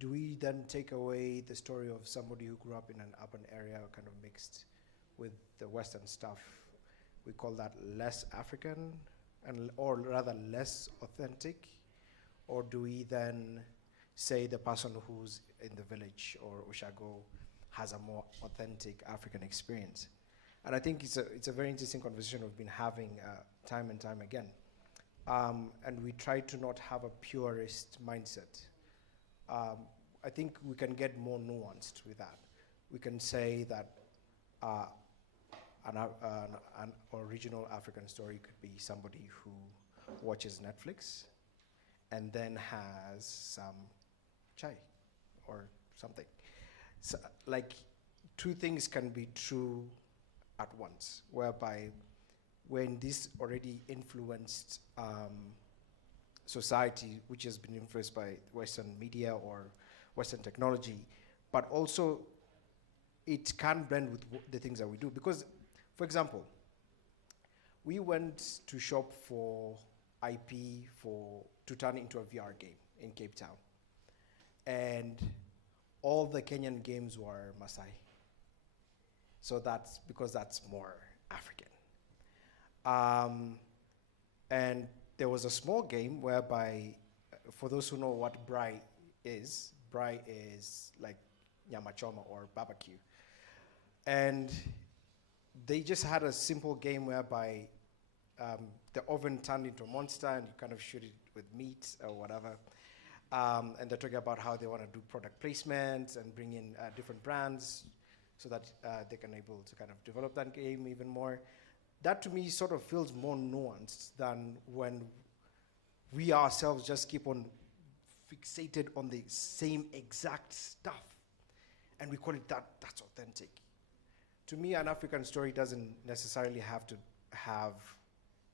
Do we then take away the story of somebody who grew up in an urban area, kind of mixed with the Western stuff? We call that less African, or rather less authentic? Or do we then say the person who's in the village or Ushago has a more authentic African experience? And I think it's a very interesting conversation we've been having time and time again. And we try to not have a purist mindset. I think we can get more nuanced with that. We can say that an original African story could be somebody who watches Netflix and then has some chai or something. So, like, two things can be true at once, whereby when this already influenced society, which has been influenced by Western media or Western technology, but also it can blend with the things that we do. Because, for example, we went to shop for IP to turn into a VR game in Cape Town. And all the Kenyan games were Maasai. So that's because that's more African. And there was a small game whereby, for those who know what braai is like nyama choma or barbecue. And they just had a simple game whereby the oven turned into a monster and you kind of shoot it with meat or whatever. And they're talking about how they want to do product placement and bring in different brands so that they can able to kind of develop that game even more. That to me sort of feels more nuanced than when we ourselves just keep on fixated on the same exact stuff and we call it that's authentic. To me, an African story doesn't necessarily have to have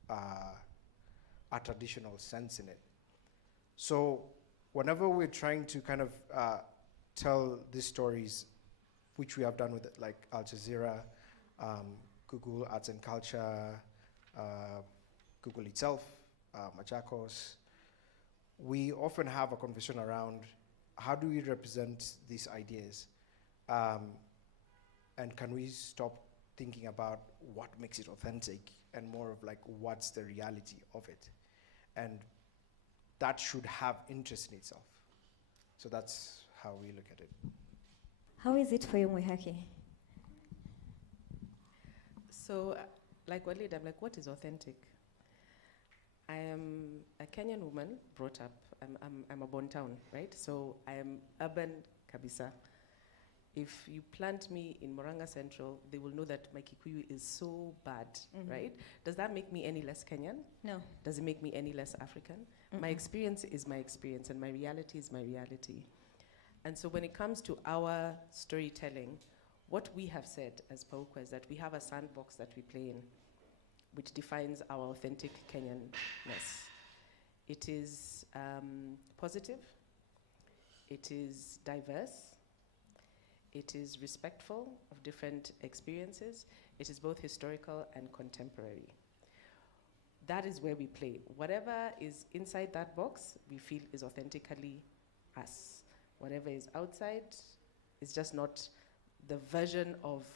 a traditional sense in it. So whenever we're trying to kind of tell these stories, which we have done with like Al Jazeera, Google Arts and Culture, Google itself, Machakos, we often have a conversation around how do we represent these ideas, and can we stop thinking about what makes it authentic and more of like what's the reality of it, and that should have interest in itself. So that's how we look at it. How is it for you, Mwihaki? So, like Walid, I'm like, what is authentic? I am a Kenyan woman, brought up, I'm a born town, right? So I am urban kabisa. If you plant me in Moranga Central, they will know that my Kikuyu is so bad, right? Does that make me any less Kenyan? No. Does it make me any less African? My experience is my experience, and my reality is my reality. And so when it comes to our storytelling, what we have said as Paukwa is that we have a sandbox that we play in, which defines our authentic Kenyanness. It is positive, it is diverse, it is respectful of different experiences, it is both historical and contemporary. That is where we play. Whatever is inside that box, we feel is authentically us. Whatever is outside is just not the version of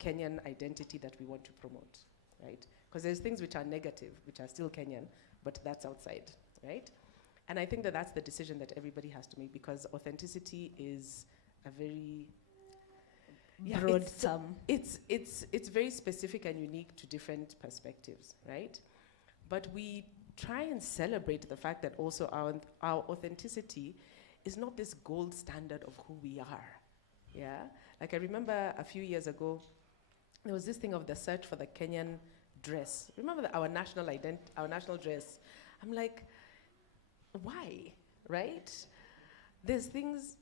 Kenyan identity that we want to promote, right? Because there's things which are negative, which are still Kenyan, but that's outside, right? And I think that that's the decision that everybody has to make, because authenticity is a very broad term. It's very specific and unique to different perspectives, right? But we try and celebrate the fact that also our authenticity is not this gold standard of who we are, yeah? Like I remember a few years ago, there was this thing of the search for the Kenyan dress. Remember our national dress? I'm like, why, right? There's things,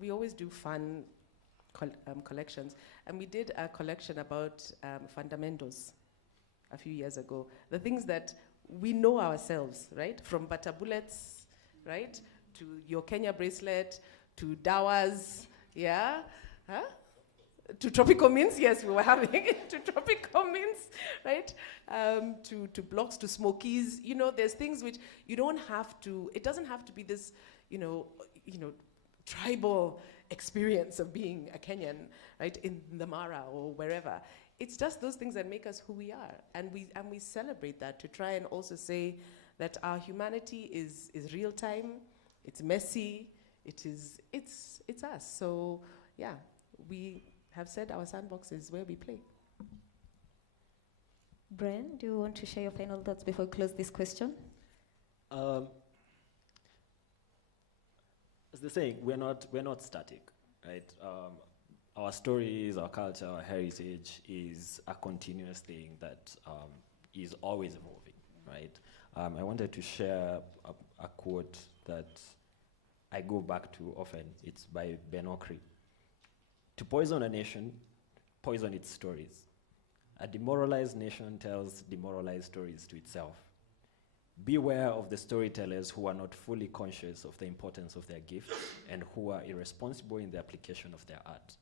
we always do fun collections, and we did a collection about fundamentos a few years ago. The things that we know ourselves, right? From butter bullets, right? To your Kenya bracelet, to dawas, yeah? Huh? To tropical mints, yes, we were having it, to tropical mints, right? To blocks, to smokies. You know, there's things which you don't have to, it doesn't have to be this, tribal experience of being a Kenyan, right, in the Mara or wherever. It's just those things that make us who we are. And we celebrate that to try and also say that our humanity is real time, it's messy, it's us. So, yeah, we have said our sandbox is where we play. Brian, do you want to share your final thoughts before we close this question? As they're saying, we're not static, right? Our stories, our culture, our heritage is a continuous thing that is always evolving, right? I wanted to share a quote that I go back to often. It's by Ben Okri. To poison a nation, poison its stories. A demoralized nation tells demoralized stories to itself. Beware of the storytellers who are not fully conscious of the importance of their gifts and who are irresponsible in the application of their art.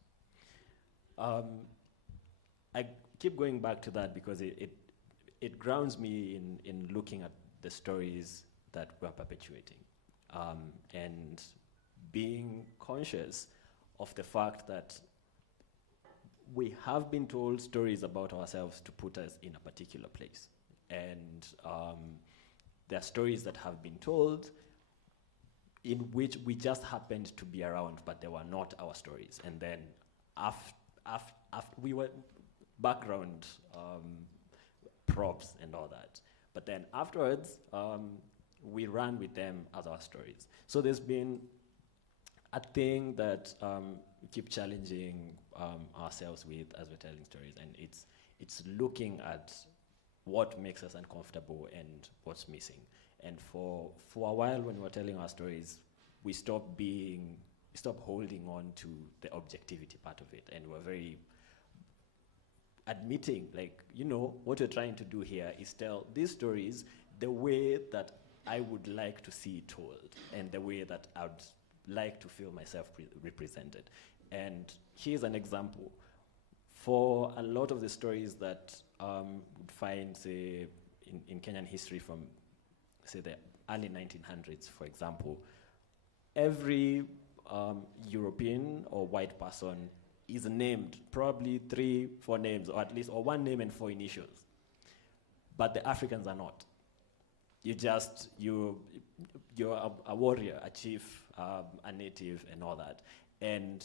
I keep going back to that because it grounds me in looking at the stories that we're perpetuating and being conscious of the fact that we have been told stories about ourselves to put us in a particular place. And there are stories that have been told in which we just happened to be around, but they were not our stories. And then after we were background props and all that. But then afterwards, we ran with them as our stories. So there's been a thing that we keep challenging ourselves with as we're telling stories, and it's looking at what makes us uncomfortable and what's missing. And for a while when we were telling our stories, we stopped holding on to the objectivity part of it, and we're very admitting, like, what we're trying to do here is tell these stories the way that I would like to see it told, and the way that I'd like to feel myself represented. And here's an example. For a lot of the stories that would find, say, in Kenyan history from, say, the early 1900s, for example, every European or white person is named, probably 3-4 names, or at least, or one name and 4 initials. But the Africans are not. You're a warrior, a chief, a native, and all that. And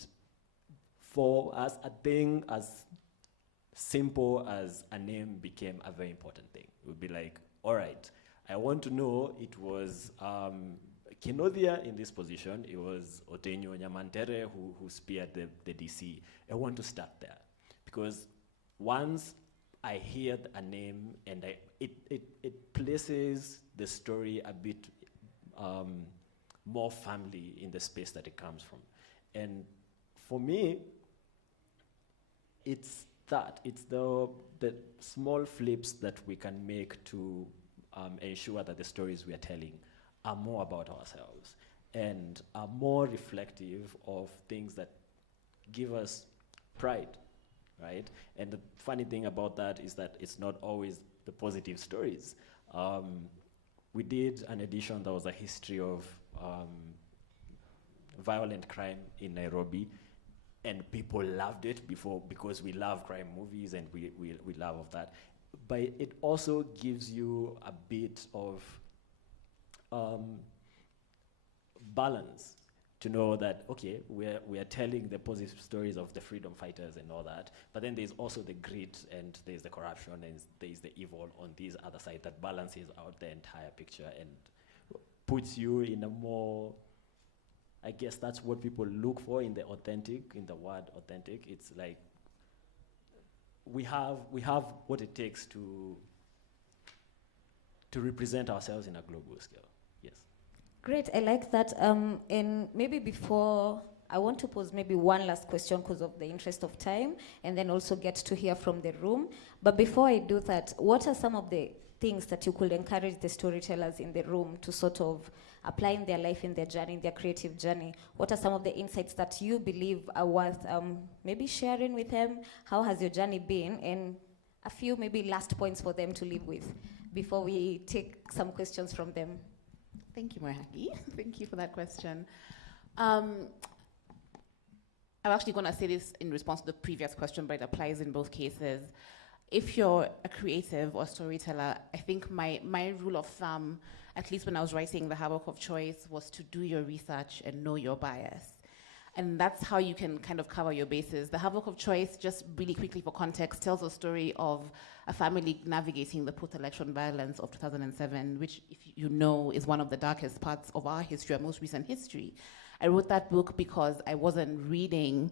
for us, a thing as simple as a name became a very important thing. It would be like, all right, I want to know it was Kinodia in this position. It was Otenyo Nyamantere who speared the DC. I want to start there. Because once I hear a name and it places the story a bit more family in the space that it comes from. And for me, it's the small flips that we can make to ensure that the stories we are telling are more about ourselves and are more reflective of things that give us pride, right? And the funny thing about that is that it's not always the positive stories. We did an edition that was a history of violent crime in Nairobi, and people loved it because we love crime movies and we love of that. But it also gives you a bit of balance to know that, okay, we are telling the positive stories of the freedom fighters and all that, but then there's also the grit and there's the corruption and there's the evil on this other side that balances out the entire picture and puts you in a more, I guess that's what people look for in the word authentic. It's like we have what it takes to represent ourselves in a global scale. Yes. Great, I like that. And maybe before, I want to pose maybe one last question because of the interest of time, and then also get to hear from the room. But before I do that, what are some of the things that you could encourage the storytellers in the room to sort of apply in their life, in their journey, in their creative journey? What are some of the insights that you believe are worth maybe sharing with them? How has your journey been? And a few maybe last points for them to leave with before we take some questions from them. Thank you, Moehaki. Thank you for that question. I'm actually going to say this in response to the previous question, but it applies in both cases. If you're a creative or storyteller, I think my rule of thumb, at least when I was writing The Havoc of Choice, was to do your research and know your bias. And that's how you can kind of cover your bases. The Havoc of Choice, just really quickly for context, tells a story of a family navigating the post-election violence of 2007, which, if you know, is one of the darkest parts of our history, our most recent history. I wrote that book because I wasn't reading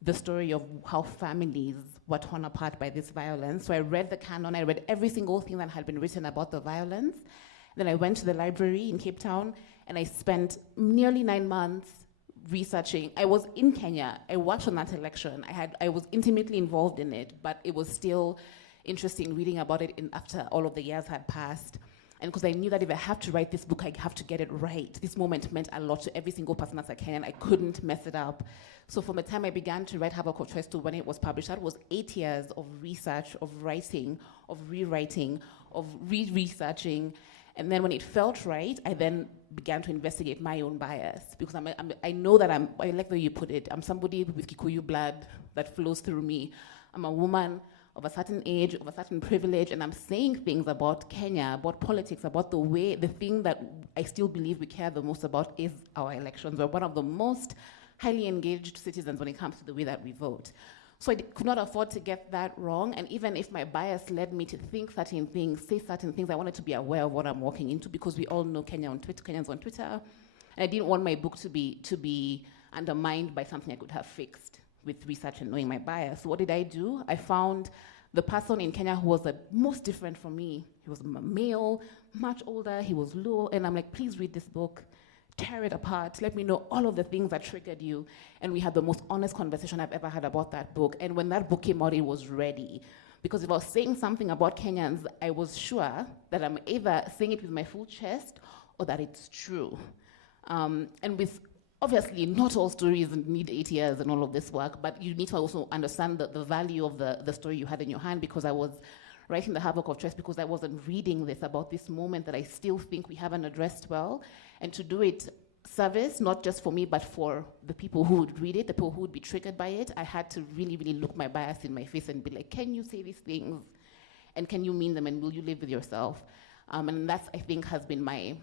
the story of how families were torn apart by this violence. So I read the canon, I read every single thing that had been written about the violence. Then I went to the library in Cape Town, and I spent nearly 9 months researching. I was in Kenya. I watched on that election. I was intimately involved in it, but it was still interesting reading about it after all of the years had passed. And because I knew that if I have to write this book, I have to get it right. This moment meant a lot to every single person as a Kenyan. I couldn't mess it up. So from the time I began to write Havoc of Choice to when it was published, that was 8 years of research, of writing, of rewriting, of re-researching. And then when it felt right, I then began to investigate my own bias, because I know that I like the way you put it, I'm somebody with Kikuyu blood that flows through me. I'm a woman of a certain age, of a certain privilege, and I'm saying things about Kenya, about politics, about the thing that I still believe we care the most about is our elections. We're one of the most highly engaged citizens when it comes to the way that we vote. So I could not afford to get that wrong. And even if my bias led me to think certain things, say certain things, I wanted to be aware of what I'm walking into, because we all know Kenyans on Twitter. And I didn't want my book to be undermined by something I could have fixed with research and knowing my bias. So what did I do? I found the person in Kenya who was the most different from me. He was a male, much older, he was low, and I'm like, please read this book, tear it apart, let me know all of the things that triggered you. And we had the most honest conversation I've ever had about that book. And when that book came out, it was ready. Because if I was saying something about Kenyans, I was sure that I'm either saying it with my full chest or that it's true. And with, obviously, not all stories need 8 years and all of this work, but you need to also understand the value of the story you had in your hand, because I was writing The Havoc of Choice because I wasn't reading this about this moment that I still think we haven't addressed well. And to do it service, not just for me, but for the people who would read it, the people who would be triggered by it, I had to really, really look my bias in my face and be like, can you say these things? And can you mean them? And will you live with yourself? And that's, I think, has been my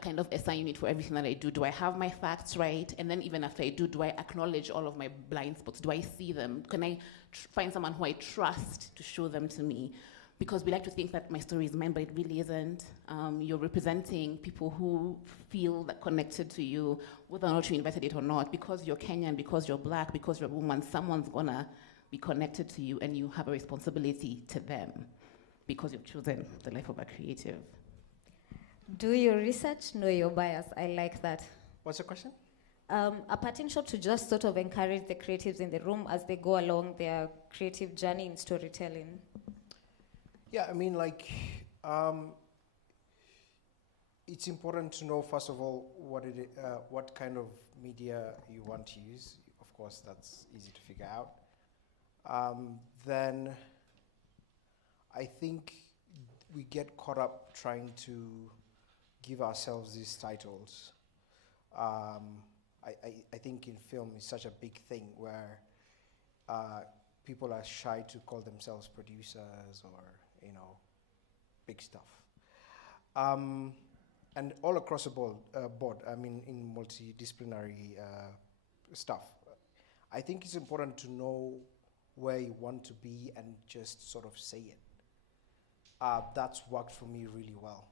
kind of SI unit for everything that I do. Do I have my facts right? And then even after I do I acknowledge all of my blind spots? Do I see them? Can I find someone who I trust to show them to me? Because we like to think that my story is mine, but it really isn't. You're representing people who feel that connected to you, whether or not you invited it or not. Because you're Kenyan, because you're black, because you're a woman, someone's gonna be connected to you, and you have a responsibility to them because you've chosen the life of a creative. Do your research, know your bias. I like that. What's the question? A parting shot to just sort of encourage the creatives in the room as they go along their creative journey in storytelling. Yeah, I mean, like, it's important to know, first of all, what kind of media you want to use. Of course, that's easy to figure out. Then I think we get caught up trying to give ourselves these titles. I think in film it's such a big thing where people are shy to call themselves producers or, big stuff. And all across the board, I mean, in multidisciplinary stuff, I think it's important to know where you want to be and just sort of say it. That's worked for me really well.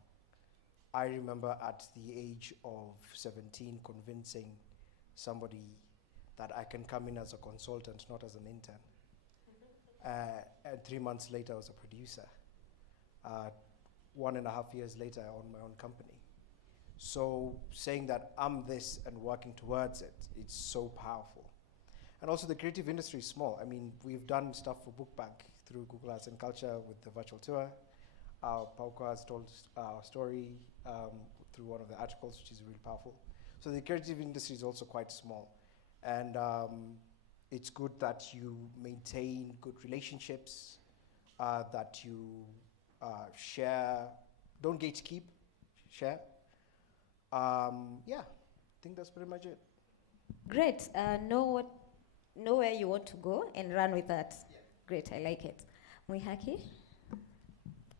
I remember at the age of 17 convincing somebody that I can come in as a consultant, not as an intern. And 3 months later, I was a producer. 1.5 years later, I own my own company. So saying that I'm this and working towards it, it's so powerful. And also the creative industry is small. I mean, we've done stuff for Book Bank through Google Arts and Culture with the virtual tour. Pauko has told our story through one of the articles, which is really powerful. So the creative industry is also quite small. And it's good that you maintain good relationships, that you share, don't gatekeep, share. Yeah, I think that's pretty much it. Great. Know where you want to go and run with that. Yeah. Great, I like it. Mwihaki?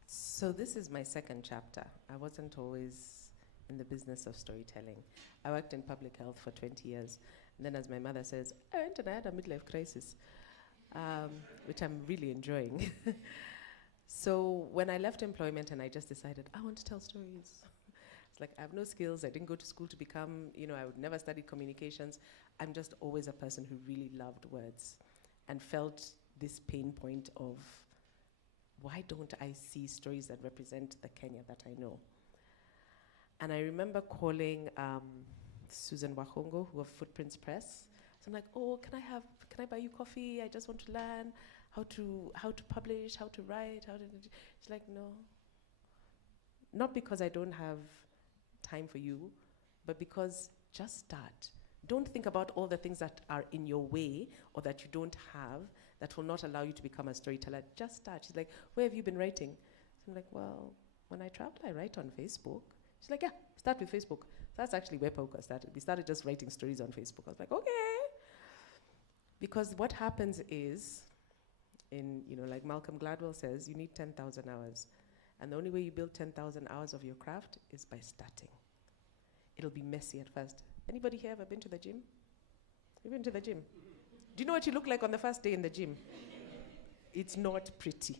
So this is my second chapter. I wasn't always in the business of storytelling. I worked in public health for 20 years. And then as my mother says, I went and I had a midlife crisis, which I'm really enjoying. So when I left employment and I just decided, I want to tell stories. It's like, I have no skills. I didn't go to school to become, I would never study communications. I'm just always a person who really loved words and felt this pain point of, why don't I see stories that represent the Kenya that I know? And I remember calling Susan Wahongo, who of Footprints Press. So I'm like, oh, can I buy you coffee? I just want to learn how to publish, how to write, She's like, no. Not because I don't have time for you, but because just start. Don't think about all the things that are in your way or that you don't have that will not allow you to become a storyteller. Just start. She's like, where have you been writing? So I'm like, well, when I travel, I write on Facebook. She's like, yeah, start with Facebook. That's actually where Pauko started. We started just writing stories on Facebook. I was like, okay. Because what happens is, like Malcolm Gladwell says, you need 10,000 hours. And the only way you build 10,000 hours of your craft is by starting. It'll be messy at first. Anybody here ever been to the gym? You've been to the gym? Do you know what you look like on the first day in the gym? It's not pretty,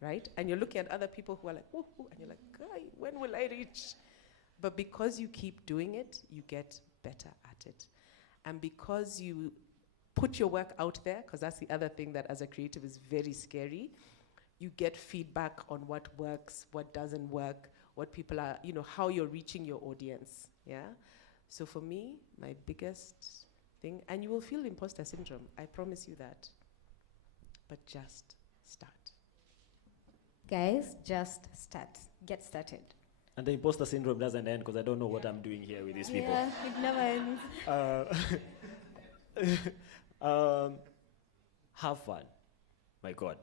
right? And you're looking at other people who are like, ooh, ooh, and you're like, "Guy, when will I reach?" But because you keep doing it, you get better at it. And because you put your work out there, because that's the other thing that as a creative is very scary, you get feedback on what works, what doesn't work, what people are, how you're reaching your audience, yeah? So for me, my biggest thing, and you will feel imposter syndrome, I promise you that, but just start. Guys, just start. Get started. And the imposter syndrome doesn't end because I don't know what I'm doing here with these people. Yeah, it never ends. Have fun. My God,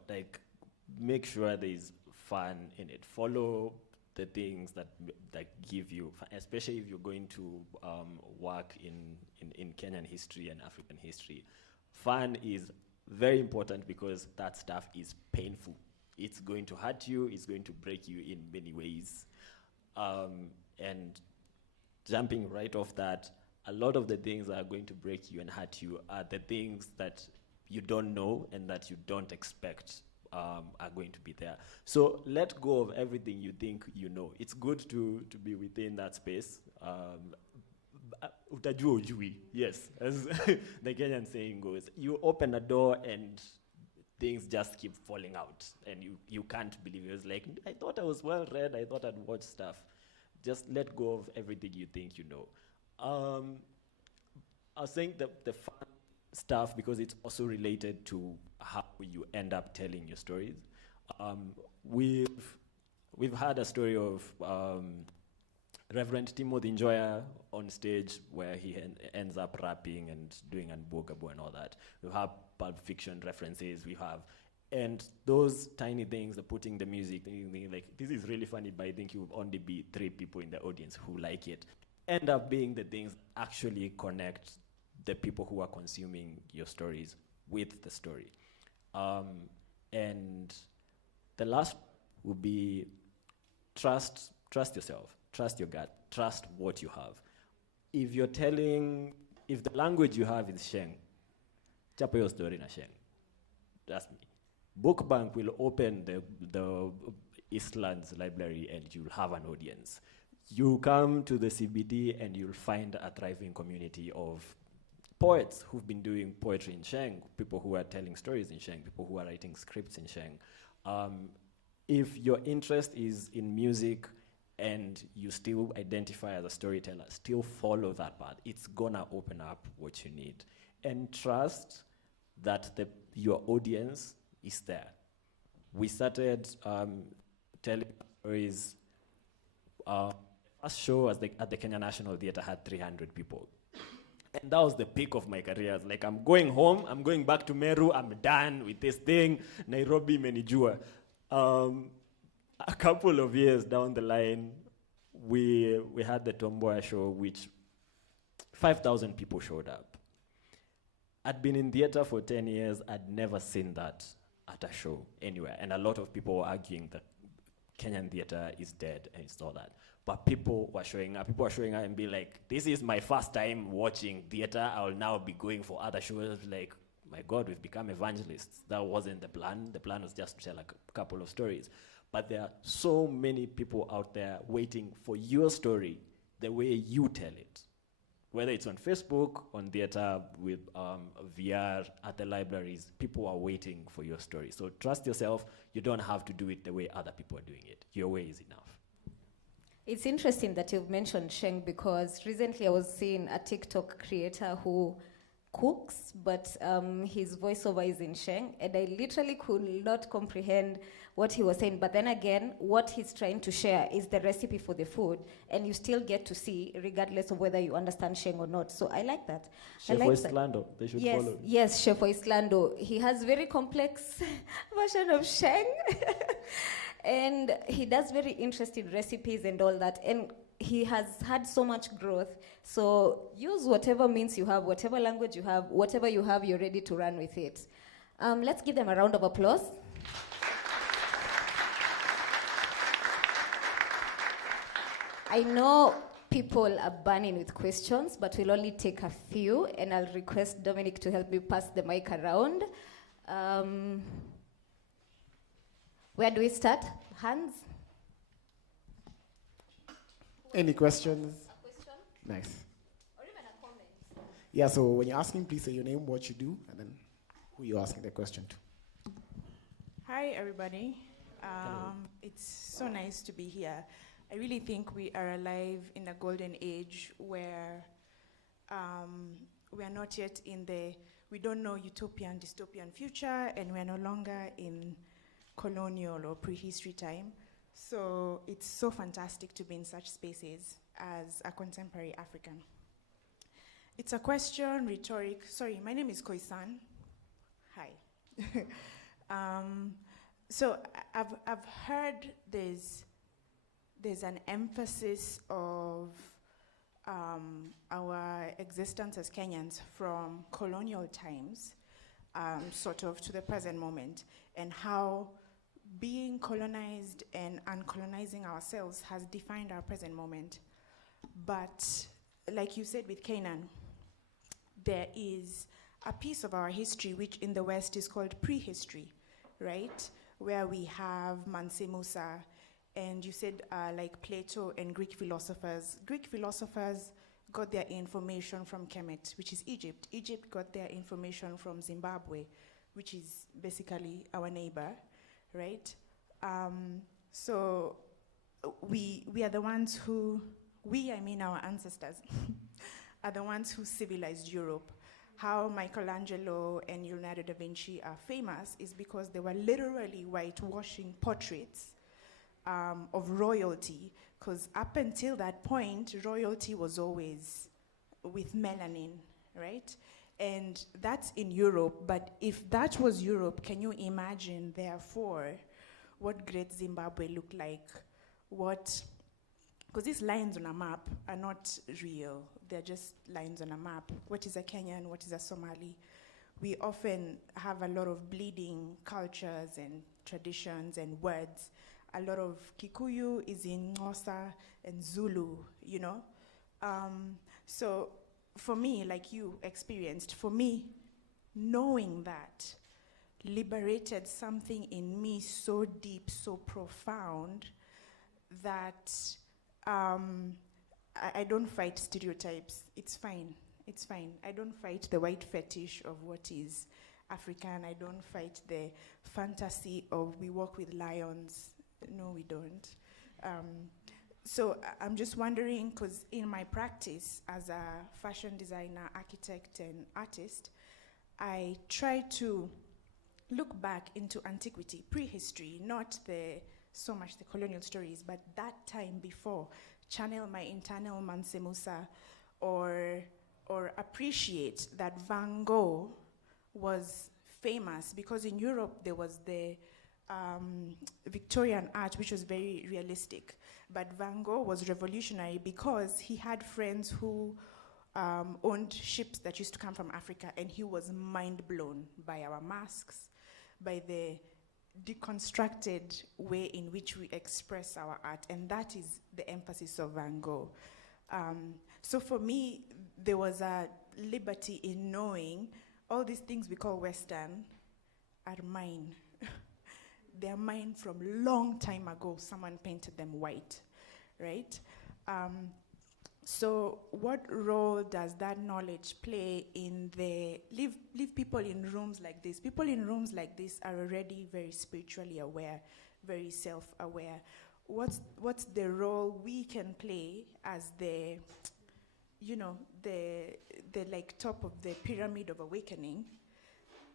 make sure there's fun in it. Follow the things that give you, especially if you're going to work in Kenyan history and African history. Fun is very important because that stuff is painful. It's going to hurt you, it's going to break you in many ways. And jumping right off that, a lot of the things that are going to break you and hurt you are the things that you don't know and that you don't expect are going to be there. So let go of everything you think you know. It's good to be within that space. Utajua ujui, yes, as the Kenyan saying goes. You open a door and things just keep falling out and you can't believe it. It's like, I thought I was well read, I thought I'd watched stuff. Just let go of everything you think you know. I was saying the fun stuff because it's also related to how you end up telling your stories. We've had a story of Reverend Timothy Njoya on stage where he ends up rapping and doing Unbogabu and all that. We have Pulp Fiction references, and those tiny things, the putting the music, like, this is really funny, but I think you will only be 3 people in the audience who like it, end up being the things that actually connect the people who are consuming your stories with the story. And the last would be trust yourself, trust your gut, trust what you have. If the language you have is Sheng, chapa your story na Sheng. That's me. Book Bank will open the Eastlands library and you'll have an audience. You come to the CBD and you'll find a thriving community of poets who've been doing poetry in Sheng, people who are telling stories in Sheng, people who are writing scripts in Sheng. If your interest is in music and you still identify as a storyteller, still follow that path. It's gonna open up what you need. And trust that your audience is there. We started telling stories. First show at the Kenya National Theatre had 300 people. And that was the peak of my career. It's like, I'm going home, I'm going back to Meru, I'm done with this thing, Nairobi menijua. A couple of years down the line, we had the Tomboya show, which 5,000 people showed up. I'd been in theater for 10 years, I'd never seen that at a show anywhere. And a lot of people were arguing that Kenyan theater is dead and it's all that. But people were showing up and be like, this is my first time watching theater, I'll now be going for other shows. Like, my God, we've become evangelists. That wasn't the plan. The plan was just to tell a couple of stories. But there are so many people out there waiting for your story the way you tell it. Whether it's on Facebook, on theater, with VR, at the libraries, people are waiting for your story. So trust yourself. You don't have to do it the way other people are doing it. Your way is enough. It's interesting that you've mentioned Sheng because recently I was seeing a TikTok creator who cooks, but his voiceover is in Sheng, and I literally could not comprehend what he was saying. But then again, what he's trying to share is the recipe for the food, and you still get to see, regardless of whether you understand Sheng or not. So I like that. Chef Islando, they should follow. Yes, Chef Islando. He has very complex version of Sheng, and he does very interesting recipes and all that. And he has had so much growth. So use whatever means you have, whatever language you have, whatever you have, you're ready to run with it. Let's give them a round of applause. I know people are burning with questions, but we'll only take a few, and I'll request Dominic to help me pass the mic around. Where do we start? Hands? Any questions? A question? Nice. Or even a comment. Yeah, so when you're asking, please say your name, what you do, and then who you're asking the question to. Hi, everybody. It's so nice to be here. I really think we are alive in a golden age where we are not yet in the, we don't know utopian, dystopian future, and we're no longer in colonial or prehistory time. So it's so fantastic to be in such spaces as a contemporary African. It's a question, rhetoric. Sorry, my name is Koisan. Hi. So I've heard there's an emphasis of our existence as Kenyans from colonial times, sort of to the present moment, and how being colonized and uncolonizing ourselves has defined our present moment. But like you said with Canaan, there is a piece of our history which in the West is called prehistory, right? Where we have Manse Musa, and you said like Plato and Greek philosophers. Greek philosophers got their information from Kemet, which is Egypt. Egypt got their information from Zimbabwe, which is basically our neighbor, right? So we are the ones who, I mean our ancestors, are the ones who civilized Europe. How Michelangelo and Leonardo da Vinci are famous is because they were literally whitewashing portraits of royalty, because up until that point, royalty was always with melanin, right? And that's in Europe, but if that was Europe, can you imagine, therefore, what Great Zimbabwe looked like? What, because these lines on a map are not real, they're just lines on a map. What is a Kenyan, what is a Somali? We often have a lot of bleeding cultures and traditions and words. A lot of Kikuyu is in Xhosa and Zulu, you know? So for me, like you experienced, for me, knowing that liberated something in me so deep, so profound, that I don't fight stereotypes. It's fine. It's fine. I don't fight the white fetish of what is African. I don't fight the fantasy of we walk with lions. No, we don't. So I'm just wondering, because in my practice as a fashion designer, architect, and artist, I try to look back into antiquity, prehistory, not so much the colonial stories, but that time before, channel my internal Manse Musa, or appreciate that Van Gogh was famous because in Europe there was the Victorian art, which was very realistic. But Van Gogh was revolutionary because he had friends who owned ships that used to come from Africa, and he was mind blown by our masks, by the deconstructed way in which we express our art, and that is the emphasis of Van Gogh. So for me, there was a liberty in knowing all these things we call Western are mine. They're mine from long time ago. Someone painted them white, right? So what role does that knowledge play in leave people in rooms like this? People in rooms like this are already very spiritually aware, very self-aware. What's the role we can play as the like top of the pyramid of awakening?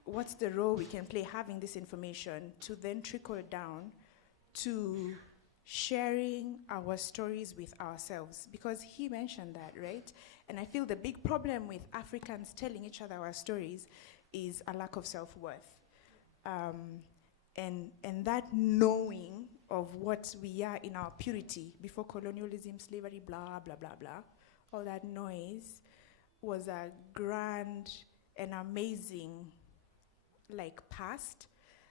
What's the role we can play having this information to then trickle down to sharing our stories with ourselves? Because he mentioned that, right? And I feel the big problem with Africans telling each other our stories is a lack of self-worth. And that knowing of what we are in our purity before colonialism, slavery, blah, blah, blah, blah, all that noise was a grand and amazing past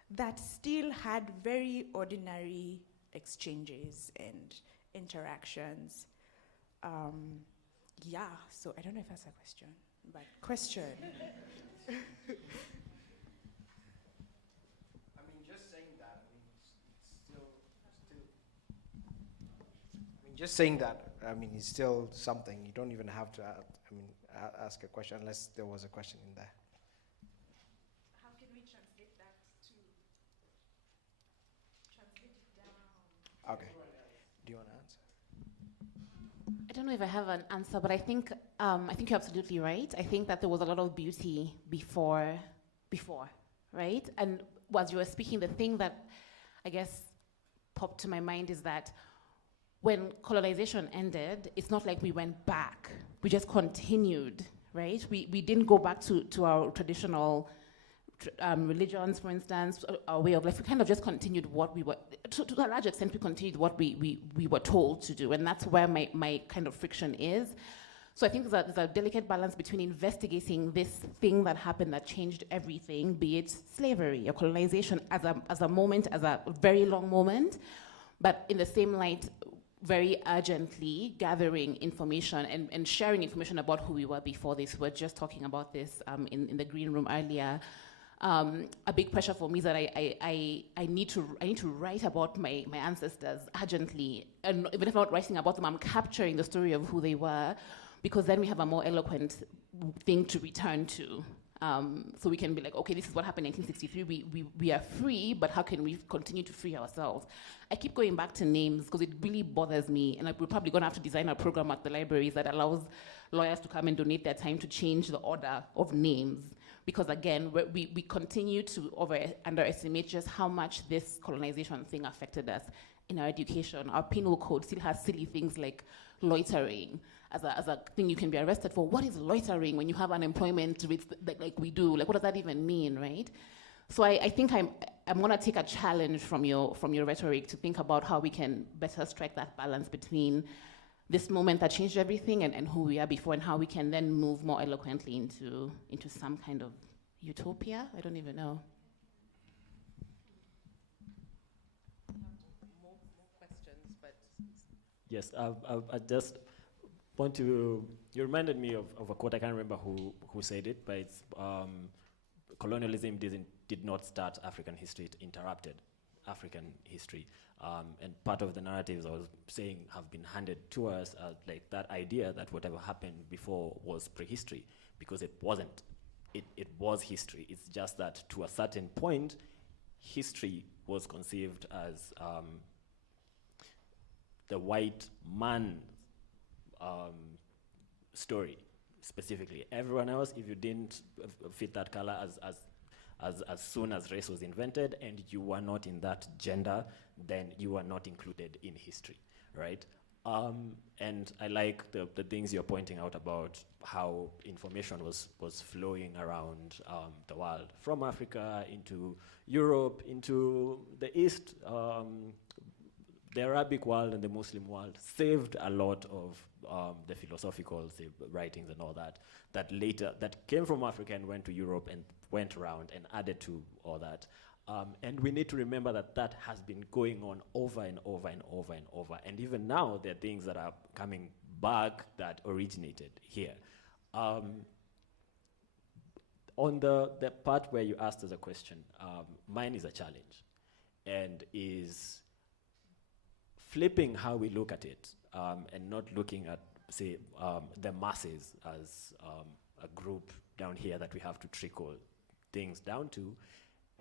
that still had very ordinary exchanges and interactions. Yeah, so I don't know if that's a question, but question. Just saying that, it's still something. You don't even have to, ask a question unless there was a question in there. How can we translate that to translate it down? Okay. Do you want to answer? I don't know if I have an answer, but I think you're absolutely right. I think that there was a lot of beauty before, right? And as you were speaking, the thing that I guess popped to my mind is that when colonization ended, it's not like we went back. We just continued, right? We didn't go back to our traditional religions, for instance, our way of life. We kind of just continued what we were, to a large extent, we continued what we were told to do. And that's where my kind of friction is. So I think there's a delicate balance between investigating this thing that happened that changed everything, be it slavery or colonization as a moment, as a very long moment, but in the same light, very urgently gathering information and sharing information about who we were before this. We were just talking about this in the green room earlier. A big pressure for me is that I need to write about my ancestors urgently, and even if I'm not writing about them, I'm capturing the story of who they were, because then we have a more eloquent thing to return to. So we can be like, okay, this is what happened in 1963. We are free, but how can we continue to free ourselves? I keep going back to names because it really bothers me, and we're probably going to have to design a program at the libraries that allows lawyers to come and donate their time to change the order of names. Because again, we continue to underestimate just how much this colonization thing affected us in our education. Our penal code still has silly things like loitering as a thing you can be arrested for. What is loitering when you have unemployment like we do? Like, what does that even mean, right? So I think I'm gonna take a challenge from your rhetoric to think about how we can better strike that balance between this moment that changed everything and who we are before, and how we can then move more eloquently into some kind of utopia. I don't even know. More questions, but Yes, I just want to. You reminded me of a quote. I can't remember who said it, but it's colonialism did not start African history; it interrupted African history. And part of the narratives I was saying have been handed to us, like that idea that whatever happened before was prehistory, because it wasn't. It was history. It's just that to a certain point, history was conceived as the white man story, specifically. Everyone else, if you didn't fit that color as soon as race was invented and you were not in that gender, then you were not included in history, right? And I like the things you're pointing out about how information was flowing around the world, from Africa into Europe, into the East, the Arabic world and the Muslim world, saved a lot of the philosophical writings and all that later, that came from Africa and went to Europe and went around and added to all that. And we need to remember that has been going on over and over and over and over. And even now, there are things that are coming back that originated here. On the part where you asked us a question, mine is a challenge, and is flipping how we look at it, and not looking at, say, the masses as a group down here that we have to trickle things down to,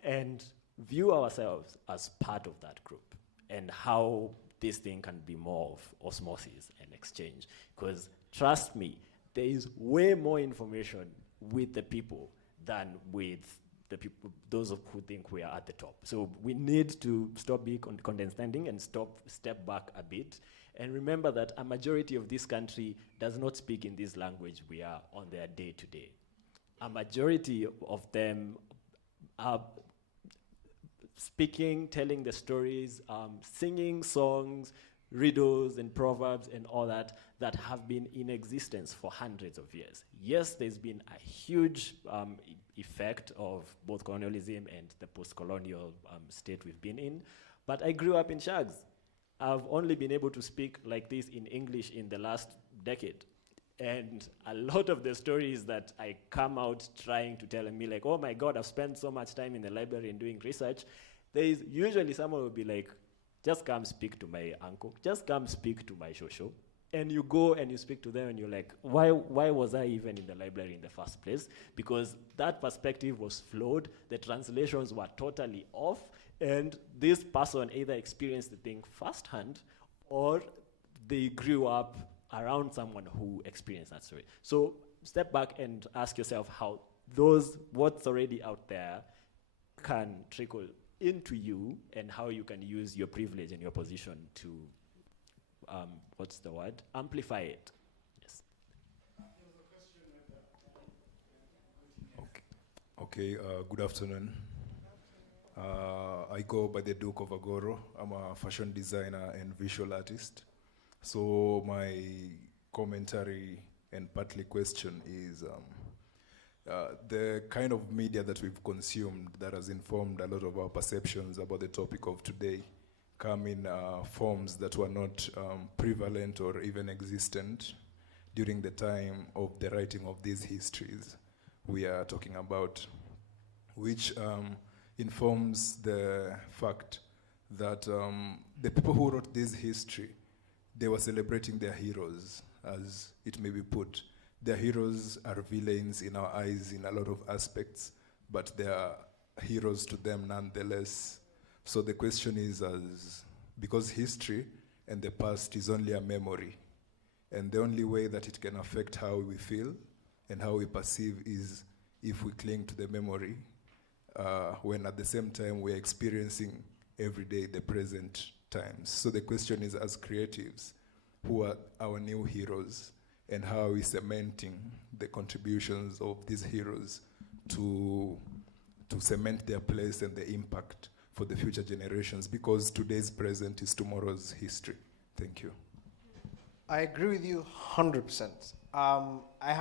and view ourselves as part of that group, and how this thing can be more of osmosis and exchange. Because trust me, there is way more information with the people than with the people, those who think we are at the top. So we need to stop being condescending and step back a bit, and remember that a majority of this country does not speak in this language we are on their day-to-day. A majority of them are speaking, telling the stories, singing songs, riddles and proverbs and all that have been in existence for hundreds of years. Yes, there's been a huge effect of both colonialism and the post-colonial state we've been in, but I grew up in Shags. I've only been able to speak like this in English in the last decade. And a lot of the stories that I come out trying to tell and be like, oh my God, I've spent so much time in the library and doing research. There is usually someone will be like, just come speak to my uncle, just come speak to my shosho. And you go and you speak to them and you're like, why was I even in the library in the first place? Because that perspective was flawed, the translations were totally off, and this person either experienced the thing firsthand or they grew up around someone who experienced that story. So step back and ask yourself how what's already out there can trickle into you and how you can use your privilege and your position to amplify it. Yes. Okay, good afternoon. I go by the Duke of Agoro. I'm a fashion designer and visual artist. So my commentary and partly question is the kind of media that we've consumed that has informed a lot of our perceptions about the topic of today come in forms that were not prevalent or even existent during the time of the writing of these histories we are talking about, which informs the fact that the people who wrote this history, they were celebrating their heroes, as it may be put. Their heroes are villains in our eyes in a lot of aspects, but they are heroes to them nonetheless. So the question is, because history and the past is only a memory, and the only way that it can affect how we feel and how we perceive is if we cling to the memory, when at the same time we're experiencing every day the present times. So the question is, as creatives, who are our new heroes, and how are we cementing the contributions of these heroes to cement their place and the impact for the future generations, because today's present is tomorrow's history. Thank you. I agree with you 100%. I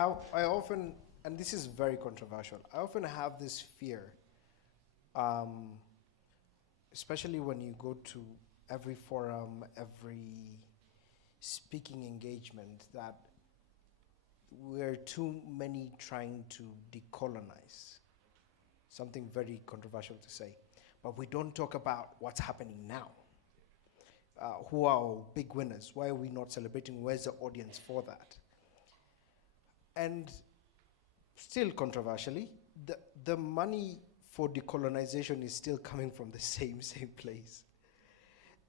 often, and this is very controversial, I often have this fear, especially when you go to every forum, every speaking engagement, that we're too many trying to decolonize. Something very controversial to say. But we don't talk about what's happening now. Who are our big winners? Why are we not celebrating? Where's the audience for that? And still controversially, the money for decolonization is still coming from the same place.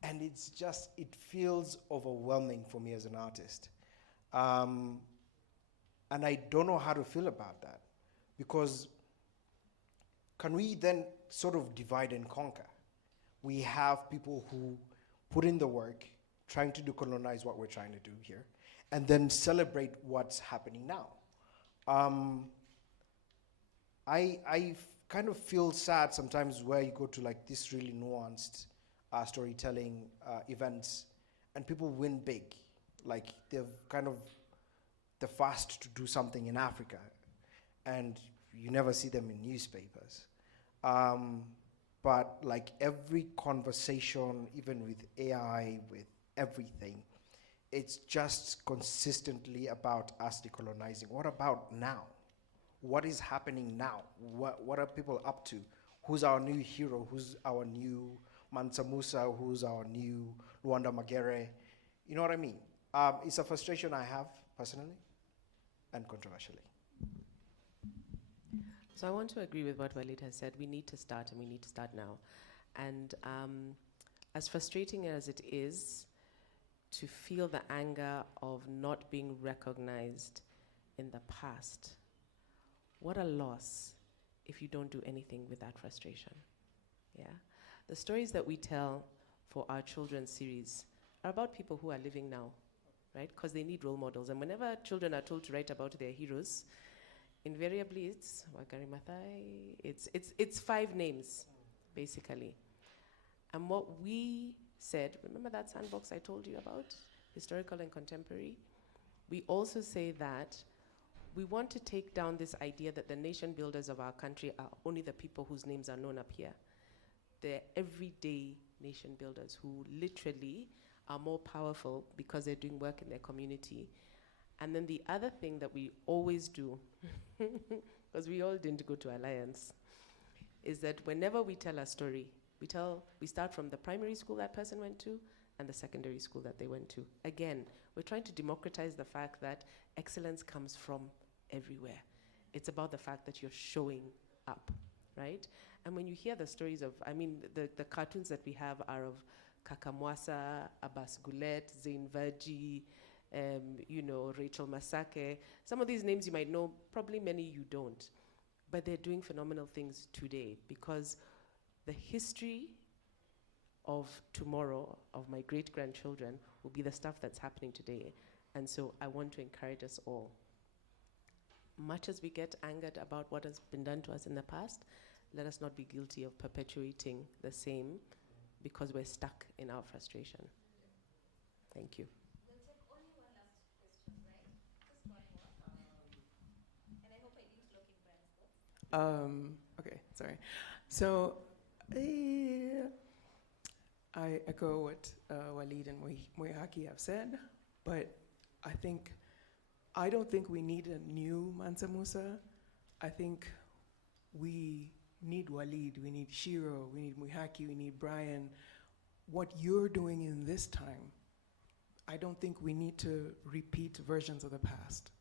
And it's just, it feels overwhelming for me as an artist. And I don't know how to feel about that, because can we then sort of divide and conquer? We have people who put in the work, trying to decolonize what we're trying to do here, and then celebrate what's happening now. I kind of feel sad sometimes where you go to like this really nuanced storytelling events, and people win big. Like they're kind of the first to do something in Africa, and you never see them in newspapers. But like every conversation, even with AI, with everything, it's just consistently about us decolonizing. What about now? What is happening now? What are people up to? Who's our new hero? Who's our new Mansa Musa? Who's our new Luanda Magere? You know what I mean? It's a frustration I have personally and controversially. So I want to agree with what Walid has said. We need to start, and we need to start now. And as frustrating as it is to feel the anger of not being recognized in the past, what a loss if you don't do anything with that frustration. Yeah, the stories that we tell for our children's series are about people who are living now, right? Because they need role models. And whenever children are told to write about their heroes, invariably it's Wangari Maathai, it's 5 names, basically. And what we said, remember that sandbox I told you about, historical and contemporary? We also say that we want to take down this idea that the nation builders of our country are only the people whose names are known up here. They're everyday nation builders who literally are more powerful because they're doing work in their community And then the other thing that we always do, because we all didn't go to Alliance, is that whenever we tell a story, we start from the primary school that person went to and the secondary school that they went to. Again, we're trying to democratize the fact that excellence comes from everywhere. It's about the fact that you're showing up, right? And when you hear the stories of, the cartoons that we have are of Kakamwasa, Abbas Gulet, Zain Verji, Rachel Masake. Some of these names you might know, probably many you don't. But they're doing phenomenal things today because the history of tomorrow, of my great-grandchildren, will be the stuff that's happening today. And so I want to encourage us all. Much as we get angered about what has been done to us in the past, let us not be guilty of perpetuating the same because we're stuck in our frustration. Thank you. We'll take only one last question, right? Just one more. And I hope I didn't lock in Brian's thoughts. Okay, sorry. So, I echo what Walid and Moihaki have said, but I don't think we need a new Mansa Musa. I think we need Walid, we need Shiro, we need Moihaki, we need Brian. What you're doing in this time, I don't think we need to repeat versions of the past.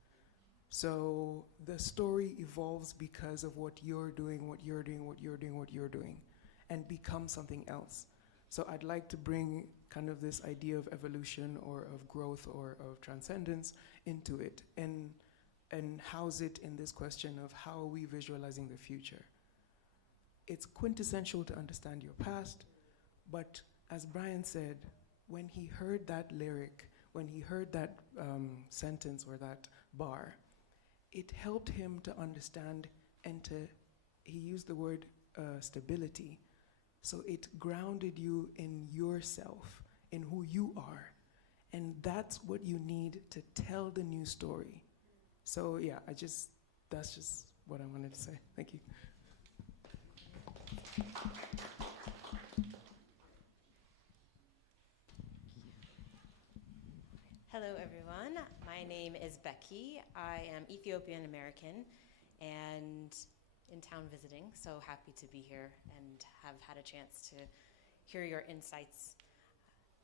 So the story evolves because of what you're doing, what you're doing, what you're doing, what you're doing, and becomes something else. So I'd like to bring kind of this idea of evolution or of growth or of transcendence into it and house it in this question of how are we visualizing the future. It's quintessential to understand your past, but as Brian said, when he heard that lyric, when he heard that sentence or that bar, it helped him to understand and he used the word stability. So it grounded you in yourself, in who you are. And that's what you need to tell the new story. So yeah, that's just what I wanted to say. Thank you. Hello, everyone. My name is Becky. I am Ethiopian American and in town visiting, so happy to be here and have had a chance to hear your insights.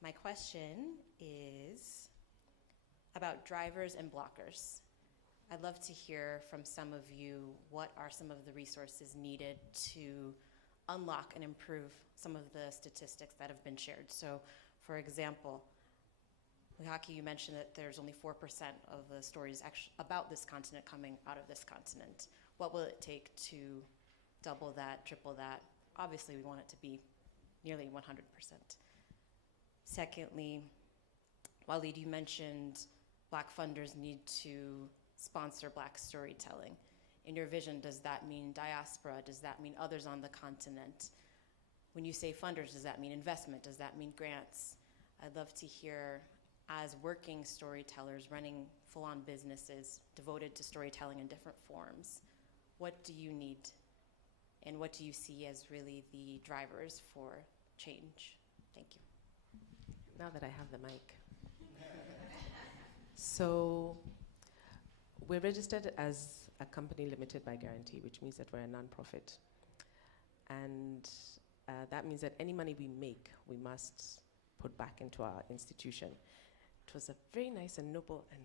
My question is about drivers and blockers. I'd love to hear from some of you what are some of the resources needed to unlock and improve some of the statistics that have been shared. So, for example, Moihaki, you mentioned that there's only 4% of the stories about this continent coming out of this continent. What will it take to double that, triple that? Obviously, we want it to be nearly 100%. Secondly, Walid, you mentioned Black funders need to sponsor Black storytelling. In your vision, does that mean diaspora? Does that mean others on the continent? When you say funders, does that mean investment? Does that mean grants? I'd love to hear, as working storytellers running full-on businesses devoted to storytelling in different forms, what do you need and what do you see as really the drivers for change? Thank you. Now that I have the mic. So we're registered as a company limited by guarantee, which means that we're a nonprofit. And that means that any money we make, we must put back into our institution. It was a very nice and noble and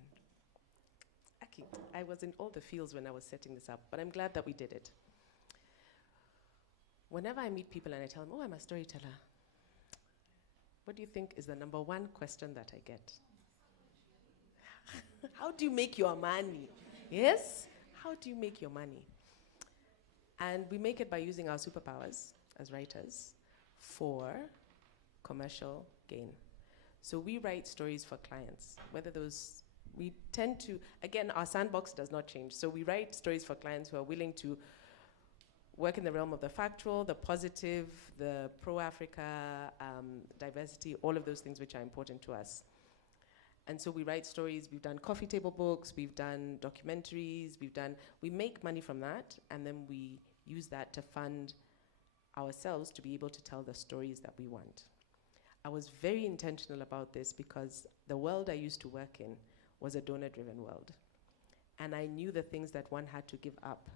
actually, I was in all the fields when I was setting this up, but I'm glad that we did it. Whenever I meet people and I tell them, oh, I'm a storyteller, what do you think is the number one question that I get? How do you make your money? Yes? How do you make your money? And we make it by using our superpowers as writers for commercial gain. So we write stories for clients, whether those, we tend to, again, our sandbox does not change. So we write stories for clients who are willing to work in the realm of the factual, the positive, the pro-Africa, diversity, all of those things which are important to us. And so we write stories, we've done coffee table books, we've done documentaries, we make money from that, and then we use that to fund ourselves to be able to tell the stories that we want. I was very intentional about this because the world I used to work in was a donor-driven world. And I knew the things that one had to give up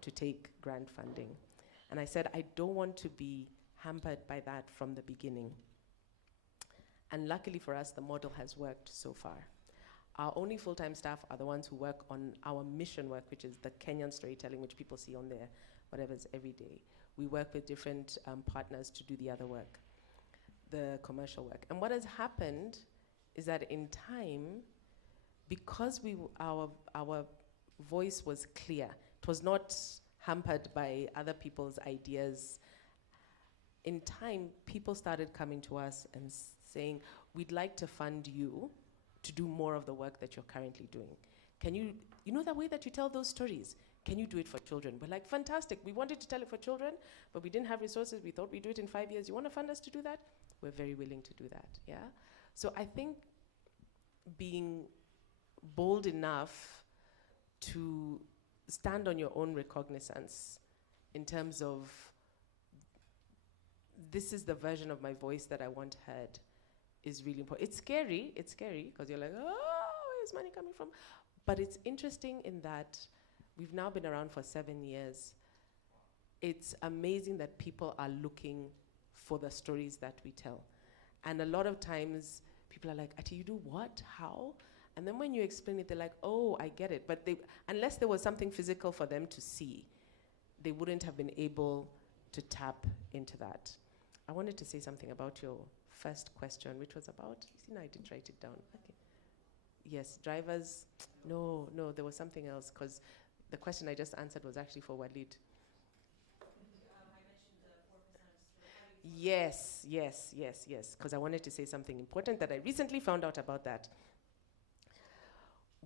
to take grant funding. And I said, I don't want to be hampered by that from the beginning. And luckily for us, the model has worked so far. Our only full-time staff are the ones who work on our mission work, which is the Kenyan storytelling, which people see on their whatever's every day. We work with different partners to do the other work, the commercial work. And what has happened is that in time, because our voice was clear, it was not hampered by other people's ideas. In time, people started coming to us and saying, we'd like to fund you to do more of the work that you're currently doing. Can you know the way that you tell those stories? Can you do it for children? We're like, fantastic. We wanted to tell it for children, but we didn't have resources. We thought we'd do it in 5 years. You want to fund us to do that? We're very willing to do that, yeah? So I think being bold enough to stand on your own recognizance in terms of this is the version of my voice that I want heard is really important. It's scary because you're like, oh, where's money coming from? But it's interesting in that we've now been around for 7 years. It's amazing that people are looking for the stories that we tell. And a lot of times people are like, Ati, you do what? How? And then when you explain it, they're like, oh, I get it. But unless there was something physical for them to see, they wouldn't have been able to tap into that. I wanted to say something about your first question, which was about, you see, no, I didn't write it down. Okay. Yes, drivers, no, there was something else, because the question I just answered was actually for Walid. Yes, because I wanted to say something important that I recently found out about that.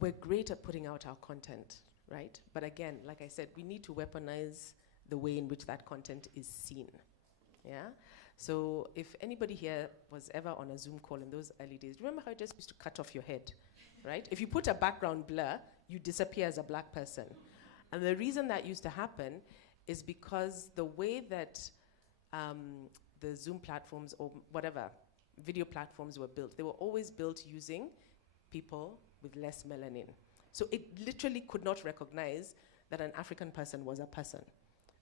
We're great at putting out our content, right? But again, like I said, we need to weaponize the way in which that content is seen, yeah? So if anybody here was ever on a Zoom call in those early days, remember how it just used to cut off your head, right? If you put a background blur, you disappear as a black person. And the reason that used to happen is because the way that the Zoom platforms or whatever, video platforms were built, they were always built using people with less melanin. So it literally could not recognize that an African person was a person.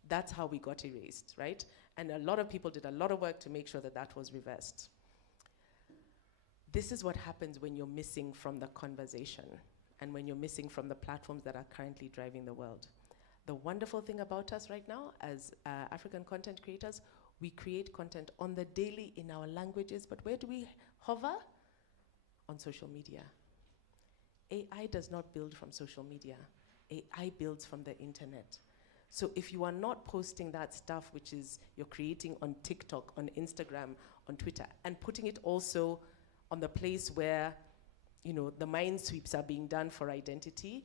That's how we got erased, right? And a lot of people did a lot of work to make sure that that was reversed. This is what happens when you're missing from the conversation and when you're missing from the platforms that are currently driving the world. The wonderful thing about us right now as African content creators, we create content on the daily in our languages, but where do we hover? On social media. AI does not build from social media. AI builds from the internet. So if you are not posting that stuff which is you're creating on TikTok, on Instagram, on Twitter, and putting it also on the place where, you know, the mind sweeps are being done for identity,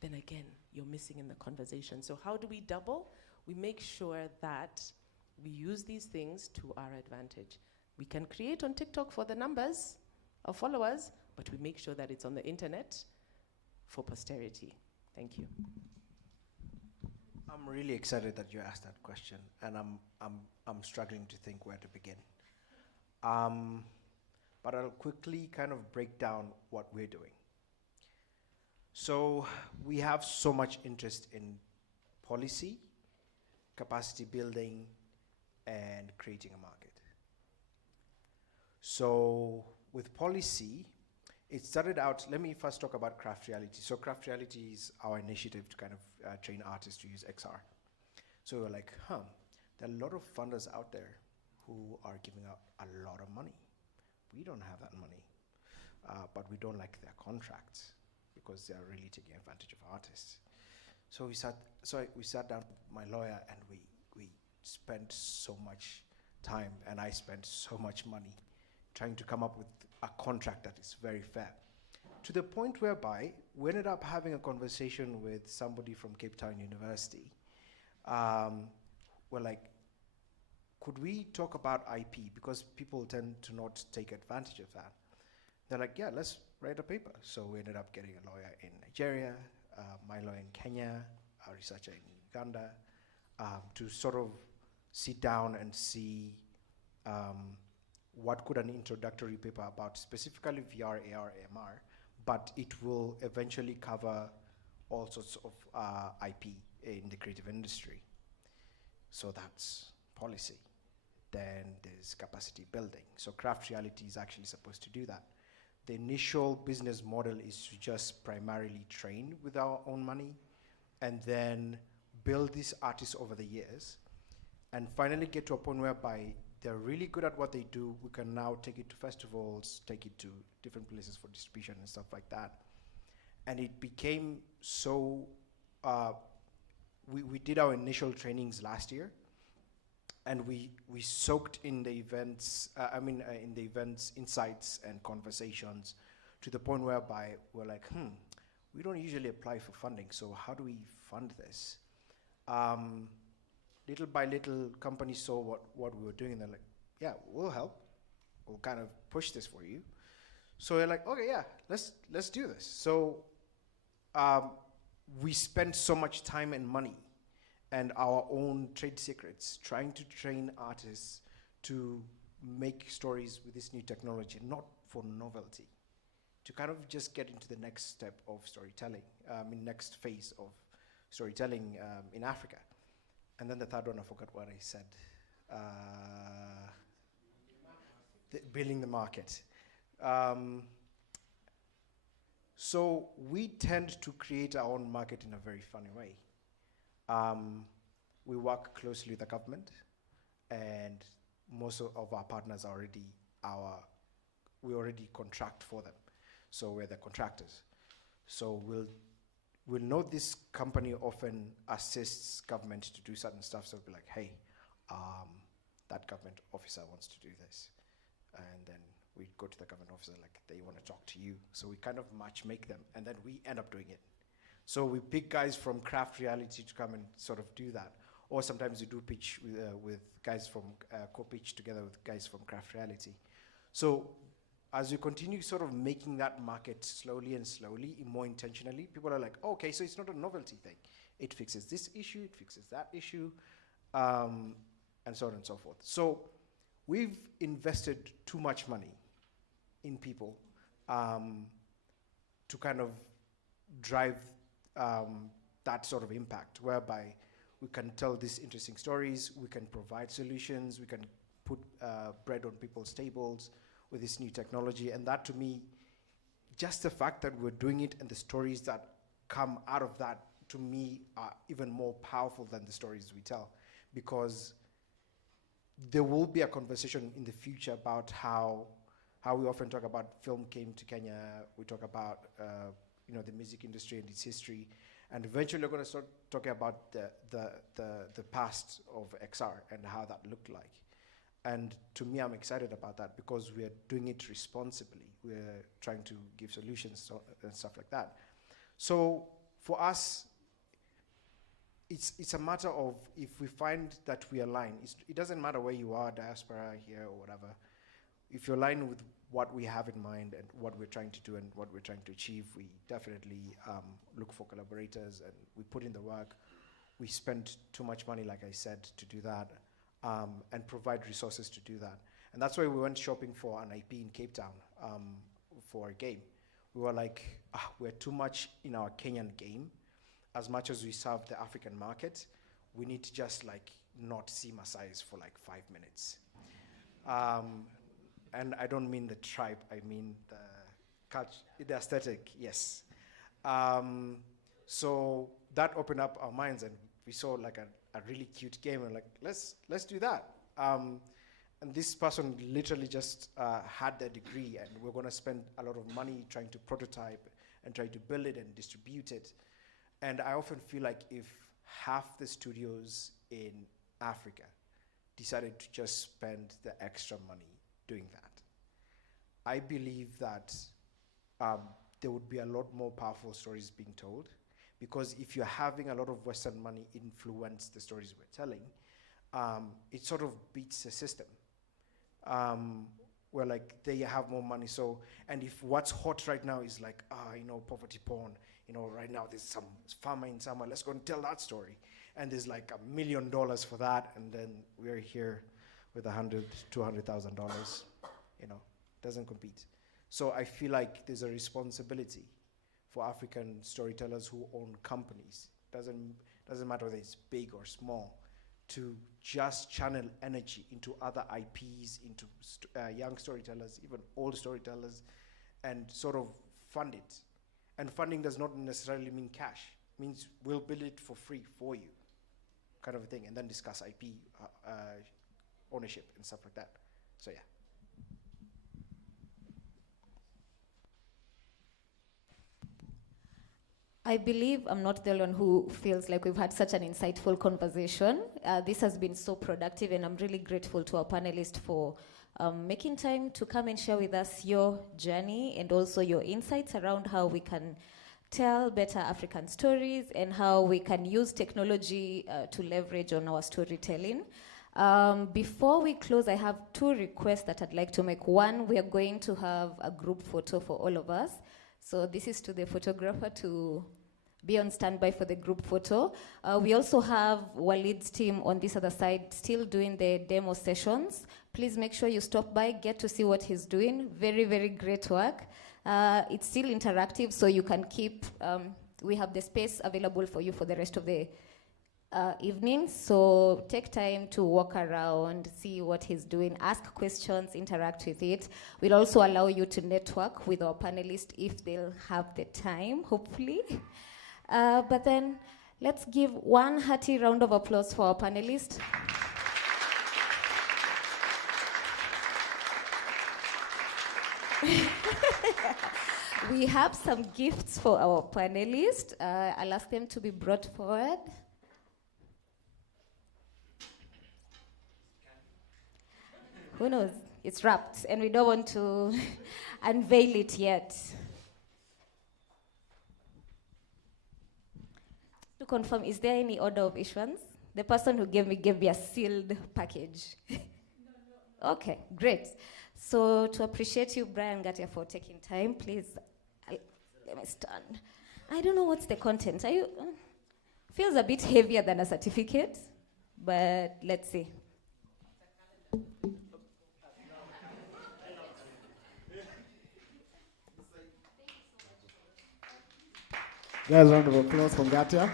then again, you're missing in the conversation. So how do we double? We make sure that we use these things to our advantage. We can create on TikTok for the numbers of followers, but we make sure that it's on the internet for posterity. Thank you. I'm really excited that you asked that question, and I'm struggling to think where to begin. But I'll quickly kind of break down what we're doing. So we have so much interest in policy, capacity building, and creating a market. So with policy, it started out, let me first talk about Craft Reality. So Craft Reality is our initiative to kind of train artists to use XR. So we're like, there are a lot of funders out there who are giving out a lot of money. We don't have that money, but we don't like their contracts because they are really taking advantage of artists. So we sat down with my lawyer and we spent so much time, and I spent so much money trying to come up with a contract that is very fair. To the point whereby we ended up having a conversation with somebody from Cape Town University. We're like, could we talk about IP? Because people tend to not take advantage of that. They're like, yeah, let's write a paper. So we ended up getting a lawyer in Nigeria, my lawyer in Kenya, a researcher in Uganda, to sort of sit down and see what could an introductory paper about specifically VR, AR, MR but it will eventually cover all sorts of IP in the creative industry. So that's policy. Then there's capacity building. So Craft Reality is actually supposed to do that. The initial business model is to just primarily train with our own money and then build these artists over the years and finally get to a point whereby they're really good at what they do. We can now take it to festivals, take it to different places for distribution and stuff like that. And it became so, we did our initial trainings last year, and we soaked in the events, in the events, insights and conversations to the point whereby we're like, we don't usually apply for funding, so how do we fund this? Little by little, companies saw what we were doing, and they're like, yeah, we'll help. We'll kind of push this for you. So they're like, okay, yeah, let's do this. So we spent so much time and money and our own trade secrets trying to train artists to make stories with this new technology, not for novelty, to kind of just get into the next step of storytelling, next phase of storytelling in Africa. And then the third one, I forgot what I said. Building the market. So we tend to create our own market in a very funny way. We work closely with the government, and most of our partners are we already contract for them. So we're the contractors. So we'll know this company often assists government to do certain stuff, so we'll be like, hey, that government officer wants to do this. And then we go to the government officer, like, they want to talk to you. So we kind of match make them, and then we end up doing it. So we pick guys from Craft Reality to come and sort of do that. Or sometimes we do pitch with guys from, co-pitch together with guys from Craft Reality. So as we continue sort of making that market slowly and slowly, more intentionally, people are like, oh, okay, so it's not a novelty thing. It fixes this issue, it fixes that issue, and so on and so forth. So we've invested too much money in people to kind of drive that sort of impact, whereby we can tell these interesting stories, we can provide solutions, we can put bread on people's tables with this new technology. And that, to me, just the fact that we're doing it and the stories that come out of that, to me, are even more powerful than the stories we tell. Because there will be a conversation in the future about how we often talk about film came to Kenya, we talk about the music industry and its history, and eventually we're going to start talking about the past of XR and how that looked like. And to me, I'm excited about that because we're doing it responsibly. We're trying to give solutions and stuff like that. So for us, it's a matter of, if we find that we align, it doesn't matter where you are, diaspora, here, or whatever. If you align with what we have in mind and what we're trying to do and what we're trying to achieve, we definitely look for collaborators, and we put in the work. We spend too much money, like I said, to do that, and provide resources to do that. And that's why we went shopping for an IP in Cape Town for a game. We were like, we're too much in our Kenyan game. As much as we serve the African market, we need to just not see Maasai's for 5 minutes. And I don't mean the tribe, I mean the culture, the aesthetic, yes. So that opened up our minds, and we saw a really cute game, and let's do that. And this person literally just had their degree, and we're gonna spend a lot of money trying to prototype and try to build it and distribute it. And I often feel like if half the studios in Africa decided to just spend the extra money doing that, I believe that there would be a lot more powerful stories being told. Because if you're having a lot of Western money influence the stories we're telling, it sort of beats the system. Where they have more money. So, and if what's hot right now is poverty porn, right now there's some farmer in somewhere, let's go and tell that story. And there's $1 million for that, and then we're here with $100,000, $200,000, doesn't compete. So I feel like there's a responsibility for African storytellers who own companies, doesn't matter whether it's big or small, to just channel energy into other IPs, into young storytellers, even old storytellers, and sort of fund it. And funding does not necessarily mean cash. It means we'll build it for free for you, kind of a thing, and then discuss IP ownership and stuff like that. So yeah. I believe I'm not the only one who feels like we've had such an insightful conversation. This has been so productive, and I'm really grateful to our panelists for making time to come and share with us your journey and also your insights around how we can tell better African stories and how we can use technology to leverage on our storytelling. Before we close, I have two requests that I'd like to make. One, we are going to have a group photo for all of us. So this is to the photographer to be on standby for the group photo. We also have Walid's team on this other side still doing the demo sessions. Please make sure you stop by, get to see what he's doing. Very, very great work. It's still interactive, so you can keep, we have the space available for you for the rest of the evening. So take time to walk around, see what he's doing, ask questions, interact with it. We'll also allow you to network with our panelists if they'll have the time, hopefully. But then let's give one hearty round of applause for our panelists. We have some gifts for our panelists. I'll ask them to be brought forward. Who knows? It's wrapped, and we don't want to unveil it yet. To confirm, is there any order of issuance? The person who gave me a sealed package. No. Okay, great. So to appreciate you, Brian Gatia, for taking time, please, let me stand. I don't know what's the content. Feels a bit heavier than a certificate, but let's see. Guys, round of applause from Gatia.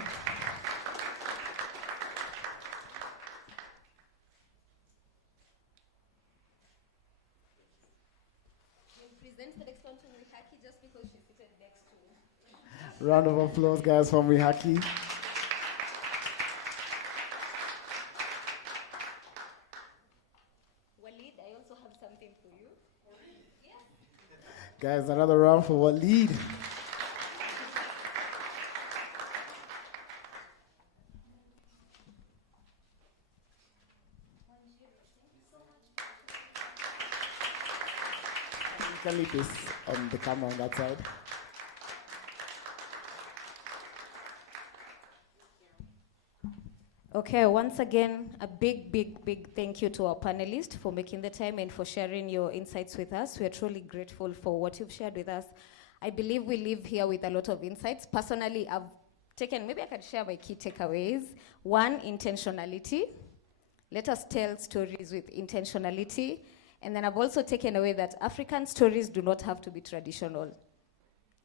Present the next one to Mihaki just because she's seated next to me. Round of applause, guys, from Mihaki. Walid, I also have something for you. Yeah. Guys, another round for Walid. You can leave this on the camera on that side. Okay, once again, a big, big, big thank you to our panelists for making the time and for sharing your insights with us. We are truly grateful for what you've shared with us. I believe we leave here with a lot of insights. Personally, I've taken, maybe I can share my key takeaways. One, intentionality. Let us tell stories with intentionality. And then I've also taken away that African stories do not have to be traditional.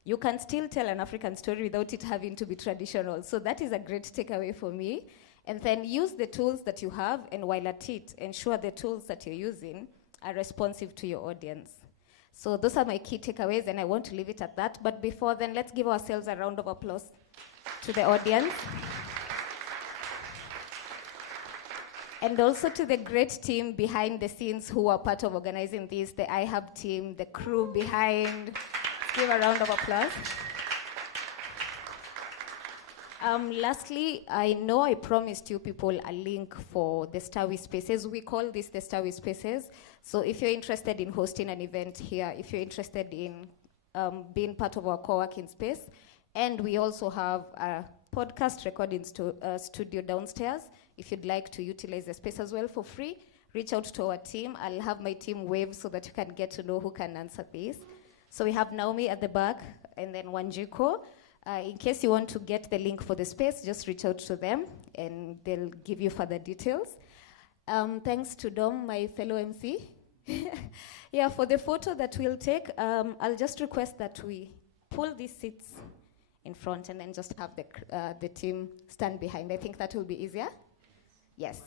You can still tell an African story without it having to be traditional. So that is a great takeaway for me. And then use the tools that you have, and while at it, ensure the tools that you're using are responsive to your audience. So those are my key takeaways, and I want to leave it at that. But before then, let's give ourselves a round of applause to the audience. And also to the great team behind the scenes who are part of organizing this, the iHub team, the crew behind. Let's give a round of applause. Lastly, I know I promised you people a link for the Stawi Spaces. We call this the Stawi Spaces. So if you're interested in hosting an event here, if you're interested in being part of our co-working space, and we also have a podcast recording studio downstairs. If you'd like to utilize the space as well for free, reach out to our team. I'll have my team wave so that you can get to know who can answer this. So we have Naomi at the back, and then Wanjiko. In case you want to get the link for the space, just reach out to them, and they'll give you further details. Thanks to Dom, my fellow MC. Yeah, for the photo that we'll take, I'll just request that we pull these seats in front and then just have the team stand behind. I think that will be easier. Yes.